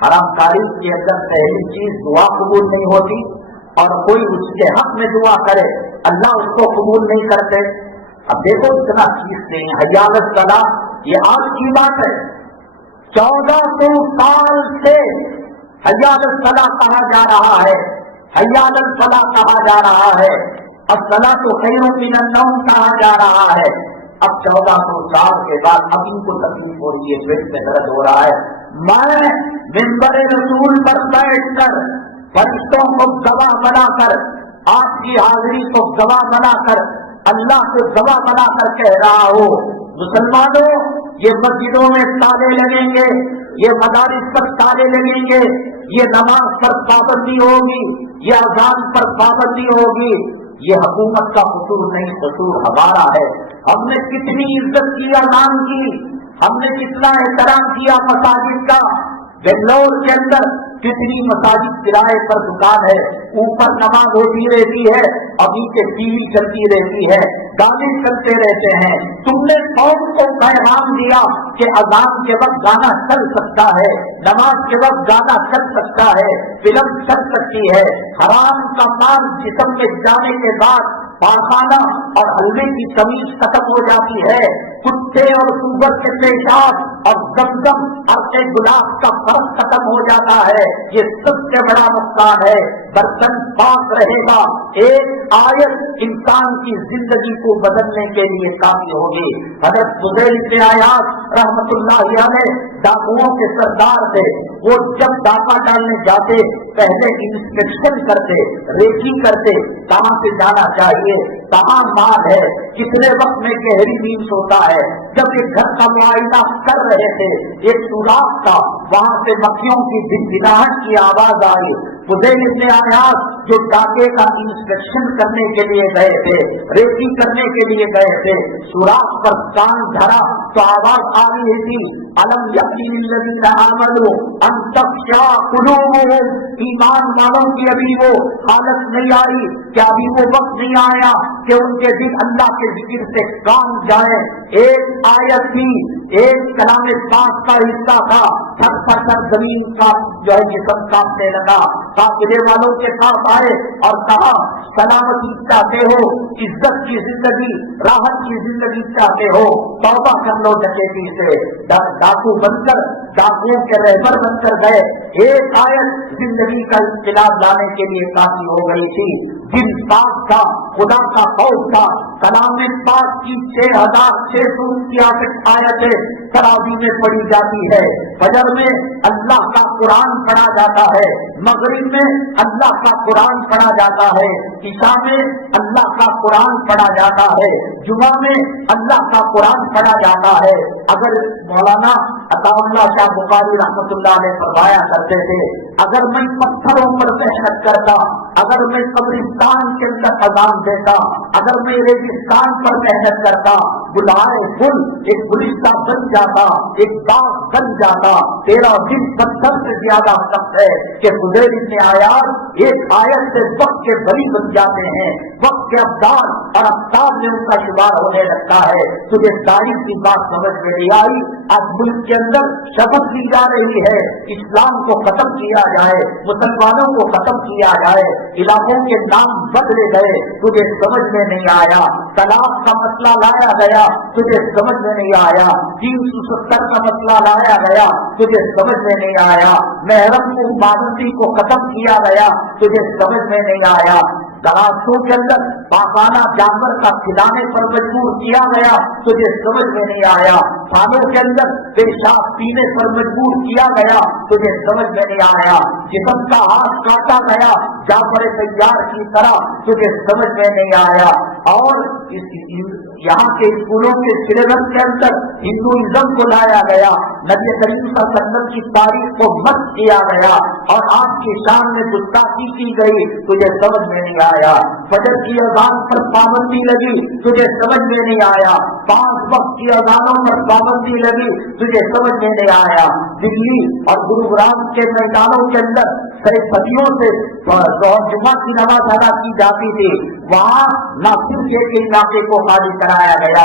حرام کاری کے اندر پہلی چیز دعا قبول نہیں ہوتی، اور کوئی اس کے حق میں دعا کرے اللہ اس کو قبول نہیں کرتے۔ اب دیکھو اتنا چیز نہیں، حی علی الصلاۃ یہ آج کی بات ہے، 1400 سال سے حی علی الصلاۃ کہا جا رہا ہے، حی علی الفلاح کہا جا رہا ہے، الصلاۃ خیر من النوم کہا جا رہا ہے۔ اب 1400 سال کے بعد اب ان کو تکلیف ہو رہی ہے، پیٹ میں درد ہو رہا ہے۔ میں منبر رسول پر بیٹھ کر فرشتوں کو گواہ بنا کر، آپ کی حاضری کو گواہ بنا کر، اللہ کو گواہ بنا کر کہہ رہا ہوں، مسلمانوں یہ مسجدوں میں تالے لگیں گے، یہ مدارس پر تالے لگیں گے، یہ نماز پر پابندی ہوگی، یہ اذان پر پابندی ہوگی، یہ حکومت کا قصور نہیں، قصور ہمارا ہے۔ ہم نے کتنی عزت کی اذان کی، ہم نے کتنا احترام کیا مساجد کا۔ بنگلور کے اندر کتنی مساجد کرائے پر دکان ہے، اوپر نماز ہوتی رہتی ہے، ابھی کے ٹی وی چلتی رہتی ہے، گانے چلتے رہتے ہیں۔ تم نے قوم کو پیغام دیا کہ اذان کے وقت گانا چل سکتا ہے، نماز کے وقت گانا چل سکتا ہے، فلم چل سکتی ہے۔ حرام کا مال جسم میں جانے کے بعد پاخانہ اور حلوے کی تمیز ختم ہو جاتی ہے، کتے اور سور کے پیشاب اور زمزم اور گلاب کا فرق ختم ہو جاتا ہے۔ یہ سب سے بڑا نقصان ہے۔ برتن پاک رہے گا، ایک آیت انسان کی زندگی کو بدلنے کے لیے کافی ہوگی۔ حضرت فضیل بن عیاض رحمۃ اللہ علیہ ڈاکوؤں کے سردار تھے، وہ جب ڈاکہ ڈالنے جاتے پہلے انسپیکشن کرتے، ریکی کرتے، کہاں سے جانا چاہیے، کہاں مال ہے، کتنے وقت میں گہری نیند سوتا ہے۔ جب ایک گھر کا معائنہ کر رہے تھے، ایک سوراخ تھا، وہاں سے مکھیوں کی بھنبھناہٹ کی آواز آئی۔ فضیل بن عیاض جو ڈاکے کا انسپیکشن کرنے کے لیے گئے تھے، ریکی کرنے کے لیے گئے تھے، سوراخ پر کان دھرا تو آواز آ رہی تھی، الم یقین الذین آمنوا ان تخشع قلوبهم، ایمان والوں کی ابھی وہ حالت نہیں آئی، کیا ابھی وہ وقت نہیں آیا کہ ان کے دل اللہ کے ذکر سے کام جائے۔ ایک آیت تھی، ایک کلام پاک کا حصہ تھا، چھت پر سر زمین کا جو ہے جسم کانپنے لگا۔ قافلے والوں کے پاس آئے اور کہا سلامتی چاہتے ہو، عزت کی زندگی، راحت کی زندگی چاہتے ہو، توبہ کر لو ڈکیتی سے۔ ڈاکو بن کر، ڈاکوؤں کے رہبر بن کر گئے۔ ایک آیت زندگی کا انقلاب لانے کے لیے کافی ہو گئی تھی۔ دل پاک تھا، خدا کا خوف تھا۔ کلام پاک کی 6668 آیتیں تراویح میں پڑھی جاتی ہے، فجر میں اللہ کا قرآن پڑھا جاتا ہے، مغرب میں اللہ کا قرآن پڑھا جاتا ہے، عشاء میں اللہ کا قرآن پڑھا جاتا ہے، جمعہ میں اللہ کا قرآن پڑھا جاتا ہے۔ اگر مولانا عطا اللہ شاہ بخاری رحمۃ اللہ علیہ فرمایا کرتے تھے، اگر میں پتھروں پر محنت کرتا، اگر میں قبرستان کے اندر اذان دیتا، اگر میں ریگستان پر محنت کرتا، بلائے گل ایک گلستہ بن جاتا، ایک باغ بن جاتا۔ تیرا دل پتھر سے زیادہ سخت ہے کہ فضیل بن عیاض ایک آیت سے وقت کے بری بن جاتے ہیں، وقت کے ابدال اور افطار میں ان کا شمار ہونے لگتا ہے۔ تجھے تاریخ کی بات سمجھ میں نہیں آئی؟ آج ملک کے اندر شپث لی جا رہی ہے اسلام کو ختم کیا جائے، مسلمانوں کو ختم کیا جائے، علاقوں کے نام بدلے گئے، تجھے سمجھ میں نہیں آیا۔ طلاق کا مسئلہ لایا گیا، تجھے سمجھ میں نہیں آیا۔ 370 کا مسئلہ لایا گیا، تجھے سمجھ میں نہیں آیا۔ محرم کی پابندی کو ختم کیا گیا، تجھے سمجھ میں نہیں آیا۔ گھراستوں کے اندر پاخانہ جانور کا کھلانے پر مجبور کیا گیا، تجھے سمجھ میں نہیں آیا۔ کھانوں کے اندر پیشاب پینے پر مجبور کیا گیا، تجھے سمجھ میں نہیں آیا۔ جسم کا ہاتھ کاٹا گیا جعفر تیار کی طرح، تجھے سمجھ میں نہیں آیا۔ اور یہاں کے اسکولوں کے سلیبس کے اندر ہندوازم کو لایا گیا، نبی کریم صلی اللہ علیہ وسلم کی تاریخ کو مت کیا گیا اور آپ کی شان میں گستاخی کی گئی، تجھے سمجھ میں نہیں آیا۔ فجر کی اذان پر پابندی لگی، تجھے سمجھ میں نہیں آیا۔ 5 وقت کی اذانوں پر پابندی لگی، تجھے سمجھ میں نہیں آیا۔ دلی اور گروگرام کے میدانوں کے اندر صدیوں سے جمعہ کی نماز ادا کی جاتی تھی، وہاں نہ صرف ایک علاقے کو خالی کرایا گیا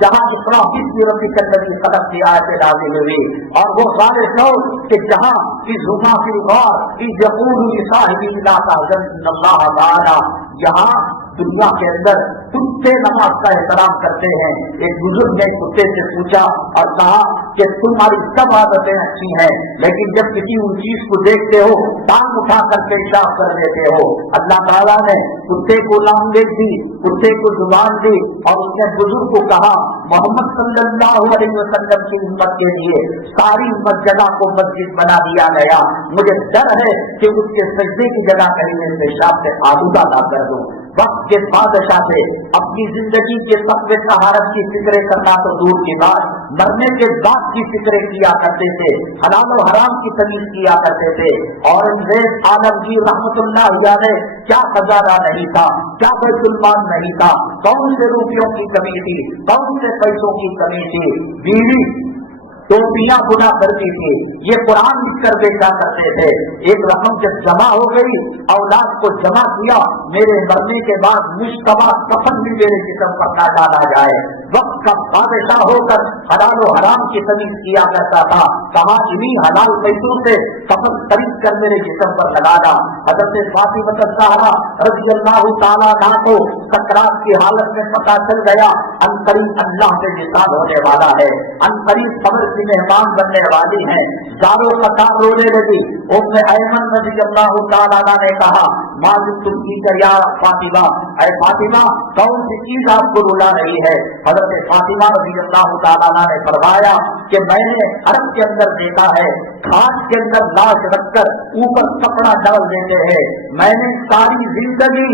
جہاں اقرا بسم ربک الذی خلق کی آیت نازل ہوئی، اور وہ غار ثور کہ جہاں اذ ہما فی الغار اذ یقول لصاحبہ لا تحزن ان اللہ معنا، یہاں دنیا کے اندر کتے نماز کا احترام کرتے ہیں۔ ایک بزرگ نے کتے سے پوچھا اور کہا کہ تمہاری سب عادتیں اچھی ہیں، لیکن جب کسی ان چیز کو دیکھتے ہو ٹانگ اٹھا کر پیشاب کر دیتے ہو۔ اللہ تعالیٰ نے کتے کو لانگیج دی، کتے کو زبان دی، اور اس نے بزرگ کو کہا محمد صلی اللہ علیہ وسلم کی امت کے لیے ساری مسجدہ کو مسجد بنا دیا گیا، مجھے ڈر ہے کہ اس کے سجدے کی جگہ کہیں میں پیشاب سے آلودہ نہ کر دوں۔ وقت کے بادشاہ سے اپنی زندگی کے تقوی طہارت کی فکریں کرنا تو دور کی بات، مرنے کے بعد کی فکریں کیا کرتے تھے، حلال و حرام کی تمیز کیا کرتے تھے۔ اورنگزیب عالمگیر رحمت اللہ علیہ کیا خزانہ نہیں تھا، کیا بیت المال نہیں تھا، کون سے روپیوں کی کمی تھی، کون سے پیسوں کی کمی تھی، بیوی ٹوپیاں بنا کرتی تھی، یہ قرآن لکھ کر بیچا کرتے تھے۔ ایک رقم جب جمع ہو گئی، اولاد کو جمع کیا، میرے مرنے کے بعد مشتبہ کفن بھی میرے جسم پر نہ ڈالا جائے۔ وقت کا بادشاہ ہو کر حلال و حرام کی تمیز کیا کرتا تھا، کہاں انہیں حلال پیسوں سے کفن خرید کر میرے جسم پر لگانا۔ حضرت فاطمہ الزہرا رضی اللہ تعالیٰ عنہا کو سکرات کی حالت میں پتہ چل گیا عنقریب اللہ سے وصال ہونے والا ہے، عنقریب قبر کی مہمان بننے والی ہیں۔ زاروں قطار رونے لگی۔ ام ایمن رضی اللہ تعالیٰ عنہ نے کہا معلوم تم کی کر یا فاطمہ، اے فاطمہ کون سی چیز آپ کو رلا رہی ہے؟ حضرت فاطمہ رضی اللہ تعالیٰ عنہ نے فرمایا کہ میں نے عرب کے اندر دیکھا ہے کھاد کے اندر لاش رکھ کر اوپر کپڑا ڈال دیتے ہیں، میں نے ساری زندگی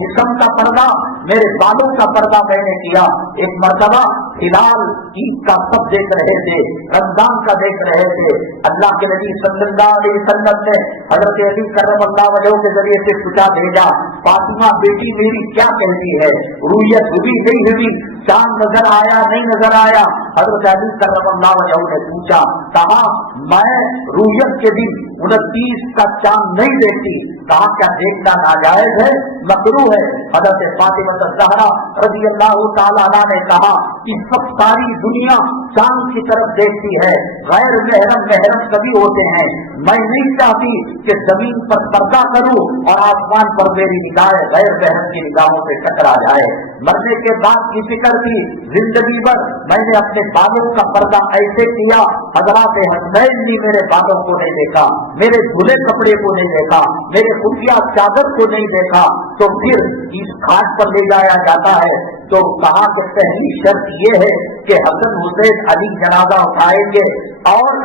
جسم کا پردہ، میرے بالوں کا پردہ میں نے کیا۔ ایک مرتبہ ہلال عید کا سب دیکھ رہے تھے، رمضان کا دیکھ رہے تھے، اللہ کے نبی صلی اللہ علیہ وسلم نے حضرت علی کرم اللہ وجہ کے ذریعے سے پوچھا بھیجا فاطمہ بیٹی میری کیا کہتی ہے، رویت ہوئی نہیں ہوئی، چاند نظر آیا نہیں نظر آیا؟ حضرت علی کرم اللہ وجہ نے پوچھا، کہا میں رویت کے دن 29 کا چاند نہیں دیکھتی۔ کہا کیا دیکھنا ناجائز ہے، مکروہ ہے؟ حضرت فاطمہ الزہرا رضی اللہ تعالیٰ عنہ نے کہا کہ سب ساری دنیا چاند کی طرف دیکھتی ہے، غیر محرم محرم کبھی ہوتے ہیں، میں نہیں چاہتی کہ زمین پر پردہ کروں اور آسمان پر میری نگاہیں غیر محرم کی نگاہوں سے ٹکرا جائے۔ مرنے کے بعد کی فکر تھی، زندگی بھر میں نے اپنے بالوں کا پردہ ایسے کیا، حضرات حسنین نے میرے بالوں کو نہیں دیکھا، میرے دھلے کپڑے کو نہیں دیکھا، میرے خفیہ چادر کو نہیں دیکھا، تو پھر اس گھاٹ پر لے جایا جاتا ہے تو کہا کہ پہلی شرط یہ ہے کہ حسن حسین علی جنازہ اٹھائیں گے اور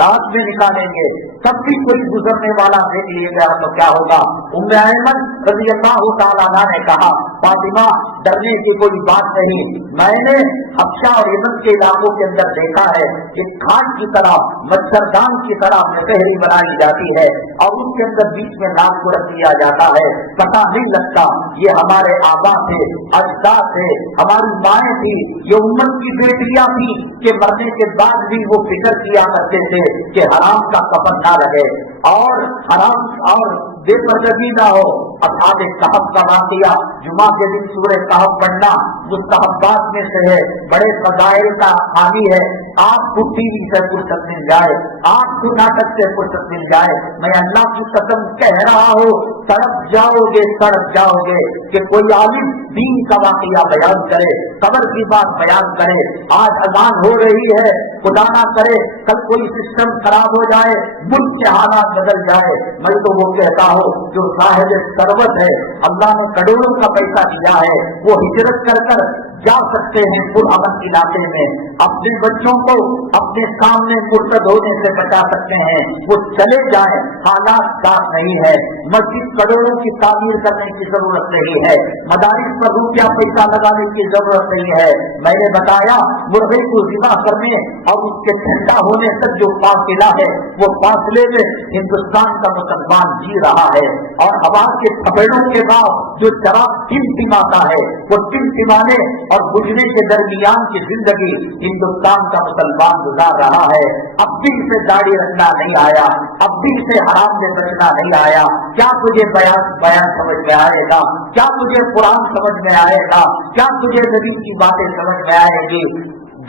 رات میں نکالیں گے، تب بھی کوئی گزرنے والا دیکھ لیے گیا تو کیا ہوگا؟ ام ایمن رضی اللہ تعالیٰ عنہ نے کہا فاطمہ ڈرنے کی کوئی بات نہیں، میں نے حبشہ اور یمن کے علاقوں کے اندر دیکھا ہے کہ کھاٹ کی طرح مچھردان کی طرح متحری بنائی جاتی ہے اور اس کے اندر بیچ میں ناک کو رکھ دیا جاتا ہے، پتہ نہیں لگتا یہ ہمارے آبا تھے، اجداد تھے، ہماری مائیں تھی، یہ امت کی بیٹیاں تھی کہ مرنے کے بعد بھی وہ فکر کیا کرتے تھے کہ حرام کا کفن نہ لگے اور حرام اور بے پردگی نہ ہو۔ اصحاب کہف کا واقعہ جمعہ کے دن سورہ کہف پڑھنا مستحبات میں سے ہے، بڑے فضائل کا حامی ہے۔ آپ کو ٹی وی سے فرصت مل جائے، آپ کو ناٹک سے فرصت مل جائے، میں اللہ کی قسم کہہ رہا ہوں تڑپ جاؤ گے کہ کوئی عالم دین کا واقعہ بیان کرے، قبر کی بات بیان کرے۔ آج اذان ہو رہی ہے، خدا نہ کرے کل کوئی سسٹم خراب ہو جائے، ملک کے حالات بدل جائے، میں تو وہ کہتا ہوں جو صاحب ثروت ہے، اللہ نے کروڑوں کا پیسہ دیا ہے، وہ ہجرت کر کر جا سکتے ہیں پرامن علاقے میں، اپنے بچوں کو اپنے سامنے مرتد ہونے سے بچا سکتے ہیں، وہ چلے جائیں، حالات صاف نہیں ہے۔ مسجد کروڑوں کی تعمیر کرنے کی ضرورت نہیں ہے، مدارس پر روپیہ پیسہ لگانے کی ضرورت نہیں ہے۔ میں نے بتایا مرغے کو ذبح کرنے اور اس کے ٹھنڈا ہونے تک جو فاصلہ ہے، وہ فاصلے میں ہندوستان کا مسلمان جی رہا ہے، اور ہوا کے تھپڑوں کے بعد جو شراب ٹمٹماتا ہے، وہ ٹمٹمانے اور بجھنے کے درمیان کی زندگی ہندوستان کا مسلمان گزار رہا ہے. اب بھی اسے داڑھی رکھنا نہیں آیا, اب بھی اسے حرام سے بچنا نہیں آیا. کیا تجھے بیان سمجھ میں آئے گا؟ کیا تجھے قرآن سمجھ میں آئے گا؟ کیا تجھے نبی کی باتیں سمجھ میں آئے گی؟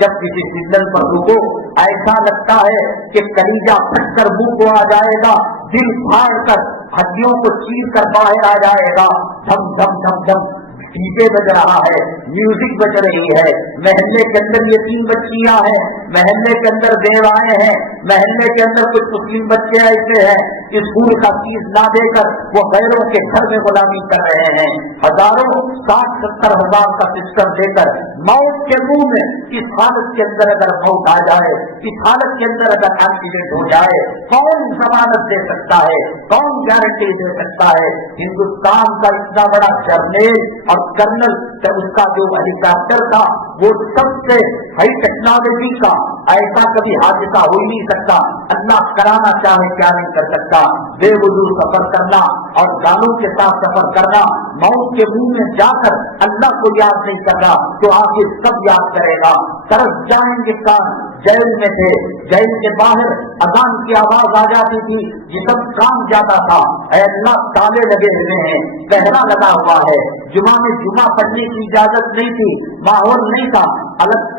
جب کسی سگنل پر رکو ایسا لگتا ہے کہ کلیجہ پھٹ کر منہ کو آ جائے گا, دل پھاڑ کر ہڈیوں کو چیر کر باہر آ جائے گا. دھم دھم دھم دھم ڈی جے بج رہا ہے, میوزک بج رہی ہے. محلے کے اندر یہ 3 بچیاں ہیں, محلے کے اندر بیوائیں ہیں, محلے کے اندر کچھ مسلم بچے ایسے ہیں اسکول کا فیس نہ دے کر وہ غیروں کے گھر میں غلامی کر رہے ہیں. ہزاروں 60-70 ہزار کا سسٹم دے کر موت کے منہ میں, اس حالت کے اندر اگر موت آ جائے, اس حالت کے اندر اگر ایکسیڈنٹ ہو جائے, کون ضمانت دے سکتا ہے؟ کون گارنٹی دے سکتا ہے؟ ہندوستان کا اتنا بڑا جرنیل اور کرنل, اس کا جو ہیلی کاپٹر تھا وہ سب سے ہائی ٹیکنالوجی کا, ایسا کبھی حادثہ ہو ہی نہیں سکتا. اللہ کرانا چاہے کیا نہیں کر سکتا. بے وضو سفر کرنا اور گانوں کے ساتھ سفر کرنا, موت کے منہ میں جا کر اللہ کو یاد نہیں کرنا تو آگے سب یاد کرے گا. طرف جائیں گے کان, جیل میں تھے, جیل کے باہر اذان کی آواز آ جاتی تھی, جسم کام جاتا تھا. اے اللہ تالے لگے ہوئے ہیں, پہرا لگا ہوا ہے, جمعہ میں جمعہ پڑھنے کی اجازت نہیں تھی, ماحول نہیں تھا. الگ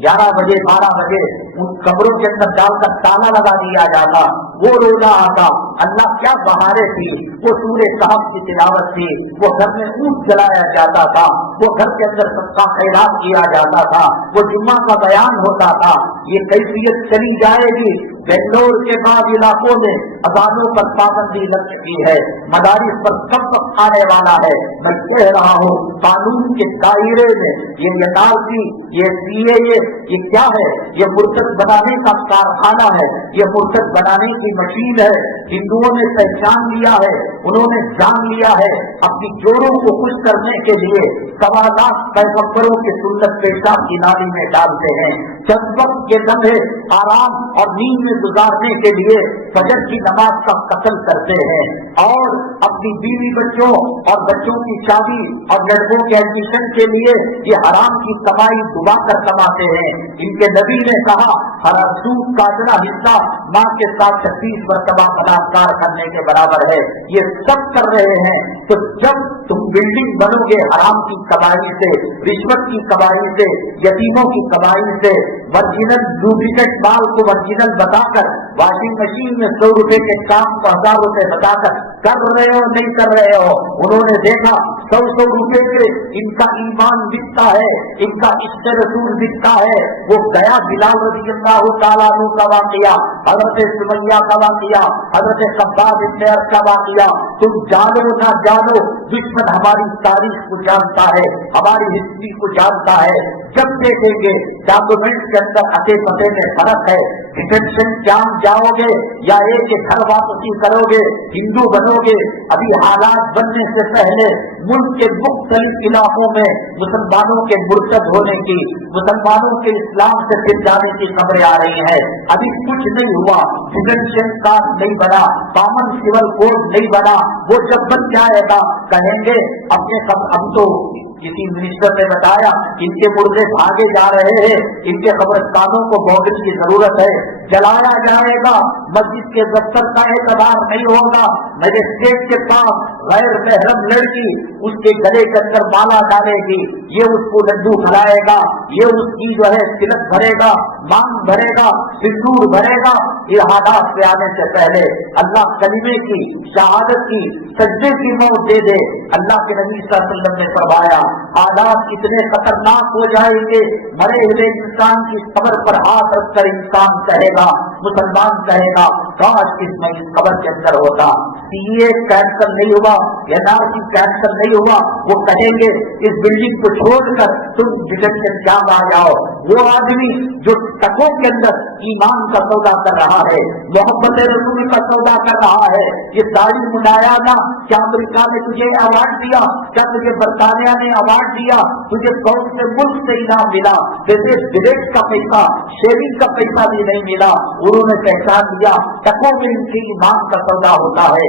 11 بجے 12 بجے ان قبروں کے اندر ڈال کر تالا لگا دیا جاتا. وہ روزہ آتا, اللہ کیا بہاریں تھی, وہ سورہ کہف کی تلاوت تھی, وہ گھر میں اونٹ جلایا جاتا تھا, وہ گھر کے اندر صدقہ خیرات کیا جاتا تھا, وہ جمعہ کا بیان ہوتا تھا. یہ کیفیت چلی جائے گی. بنگلور کے بعد علاقوں میں اذانوں پر پابندی لگ چکی ہے, مدارس پر سب وقت آنے والا ہے. میں کہہ رہا ہوں قانون کے دائرے میں یہ NRC, یہ CAA, یہ کیا ہے؟ یہ مرتد بنانے کا کارخانہ ہے, یہ مرتد بنانے کی مشین ہے. ہندوؤں نے پہچان لیا ہے, انہوں نے جان لیا ہے. اپنی جوڑوں کو خوش کرنے کے لیے 1.25 لاکھ پیغمبروں کی سنت پیشاب کی نالی میں ڈالتے ہیں. چند وقت کے لمحے آرام اور نیند میں گزارنے کے لیے فجر کی نماز کا قتل کرتے ہیں, اور اپنی بیوی بچوں اور بچوں کی شادی اور لڑکوں کے ایڈمیشن کے لیے یہ حرام کی کمائی دبا کر کماتے ہیں. ان کے نبی نے کہا ہر سود کا اتنا حصہ ماں کے ساتھ 36 مرتبہ بلاکار کرنے کے برابر ہے. یہ سب کر رہے ہیں. تو جب تم بلڈنگ بنو گے حرام کی کمائی سے, رشوت کی کمائی سے, یتیموں کی کمائی سے, ورجنل ڈپلیکیٹ مال کو ورجنل بتا کر واشنگ مشین میں 100 روپے کے کام کو 1000 روپے بتا کر رہے ہو نہیں کر رہے ہو. انہوں نے دیکھا 100 روپے کے ان کا ایمان بکتا ہے, ان کا عشق رسول بکتا ہے. وہ گیا بلال رضی اللہ تعالیٰ عنہ کا واقعہ, حضرت سمیہ کا واقعہ, حضرت خباب بن عرب کا واقعہ. تم جانو نہ جانو, دشمن ہماری تاریخ کو جانتا ہے, ہماری ہسٹری کو جانتا ہے. جب دیکھیں گے ڈاکومنٹ کے اندر اتے پتے میں فرق ہے, ڈیٹینشن کیمپ جاؤ گے یا ایک گھر واپسی کرو گے, ہندو بنو گے. ابھی حالات بننے سے پہلے ملک کے مختلف علاقوں میں مسلمانوں کے مرتد ہونے کی, مسلمانوں کے اسلام سے پھر جانے کی خبریں آ رہی ہیں. ابھی کچھ نہیں ہوا, ڈیٹینشن کارڈ نہیں بنا, کامن سول کوڈ نہیں بنا. وہ جب بن جائے گا کہیں گے اپنے ہم تو کسی منسٹر نے بتایا ان کے مردے بھاگے جا رہے ہیں, ان کے قبرستانوں کو بوگن کی ضرورت ہے, جلایا جائے گا. مسجد کے دفتر کا اعتبار نہیں ہوگا. مجسٹریٹ کے پاس غیر محرم لڑکی اس کے گلے کے اندر مالا ڈالے گی, یہ اس کو لڈو کھلائے گا, یہ اس کی جو ہے تلک بھرے گا, مانگ بھرے گا, سندور بھرے گا. یہ حالات پہ آنے سے پہلے اللہ کلمے کی, شہادت کی, سجدے کی موت دے دے. اللہ کے نبی صلی اللہ علیہ وسلم نے فرمایا حالات اتنے خطرناک ہو جائیں گے, مرے ہوئے انسان کی قبر پر ہاتھ رکھ کر انسان کہے گا, مسلمان کہے گا کاش میں اس قبر کے اندر ہوتا. CA کینسل نہیں ہوا, NRC کینسل نہیں ہوا. وہ کہیں گے اس بلڈنگ کو چھوڑ کر تم ڈیٹینشن کیمپ آ جاؤ. وہ آدمی جو ٹکوں کے اندر ایمان کا سودا کر رہا ہے, محبت رسول کا سودا کر رہا ہے, یہ داڑھی منڈایا نا, کیا امریکہ نے تجھے ایوارڈ دیا, کیا تجھے برطانیہ نے ایوارڈ دیا, تجھے کون سے ملک سے انعام ملا؟ جیسے ڈیریکٹ کا پیسہ, شیئرنگ کا پیسہ بھی نہیں ملا. انہوں نے پہچان لیا ٹکوں میں ان کی ایمان کا سودا ہوتا ہے,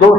2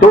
2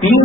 3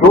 2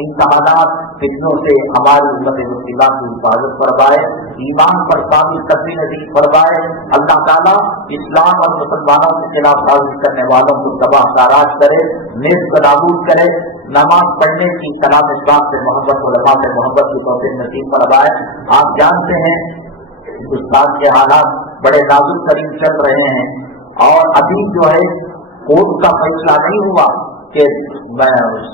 امتحانات فتنوں سے ہماری امت مسلمہ کی حفاظت فرمائے، ایمان پر کامل قدری نصیب فرمائے۔ اللہ تعالیٰ اسلام اور مسلمانوں کے خلاف سازش کرنے والوں کو تباہ تاراج کرے، نیست و نابود کرے۔ نماز پڑھنے کی، کلام اسلام سے محبت، علماء سے محبت کی توفیق نصیب فرمائے۔ آپ جانتے ہیں ہندوستان کے حالات بڑے نازک ترین چل رہے ہیں، اور ابھی جو ہے کورٹ کا فیصلہ نہیں ہوا کہ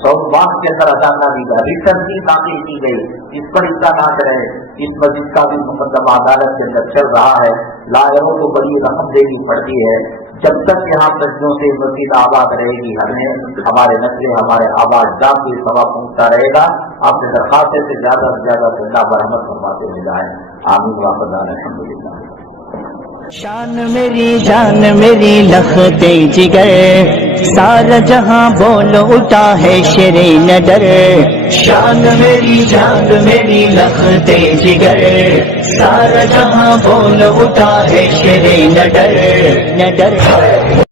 سعود باغ کے اندر اذان نہ دی جائے، تنظیم داخل کی گئی، اس پر اطلاع نہ کرے۔ اس مسجد کا بھی مقدمہ عدالت کے اندر چل رہا ہے، لائروں کو بڑی رقم دینی پڑتی ہے۔ جب تک یہاں مسجدوں سے مسجد آباد رہے گی، ہمیں ہمارے نسلیں، ہمارے آباد جات کو ثواب پہنچتا رہے گا۔ آپ سے درخواست ہے کہ زیادہ سے زیادہ اللہ برحمت فرماتے ہوئے جائیں۔ آمین واقع الحمدللہ۔ شان میری جان میری لختے جگر، سارا جہاں بول اٹھا ہے شیر نڈر۔ شان میری جان میری لختے جگر، سارا جہاں بول اٹھا ہے شیر نڈر۔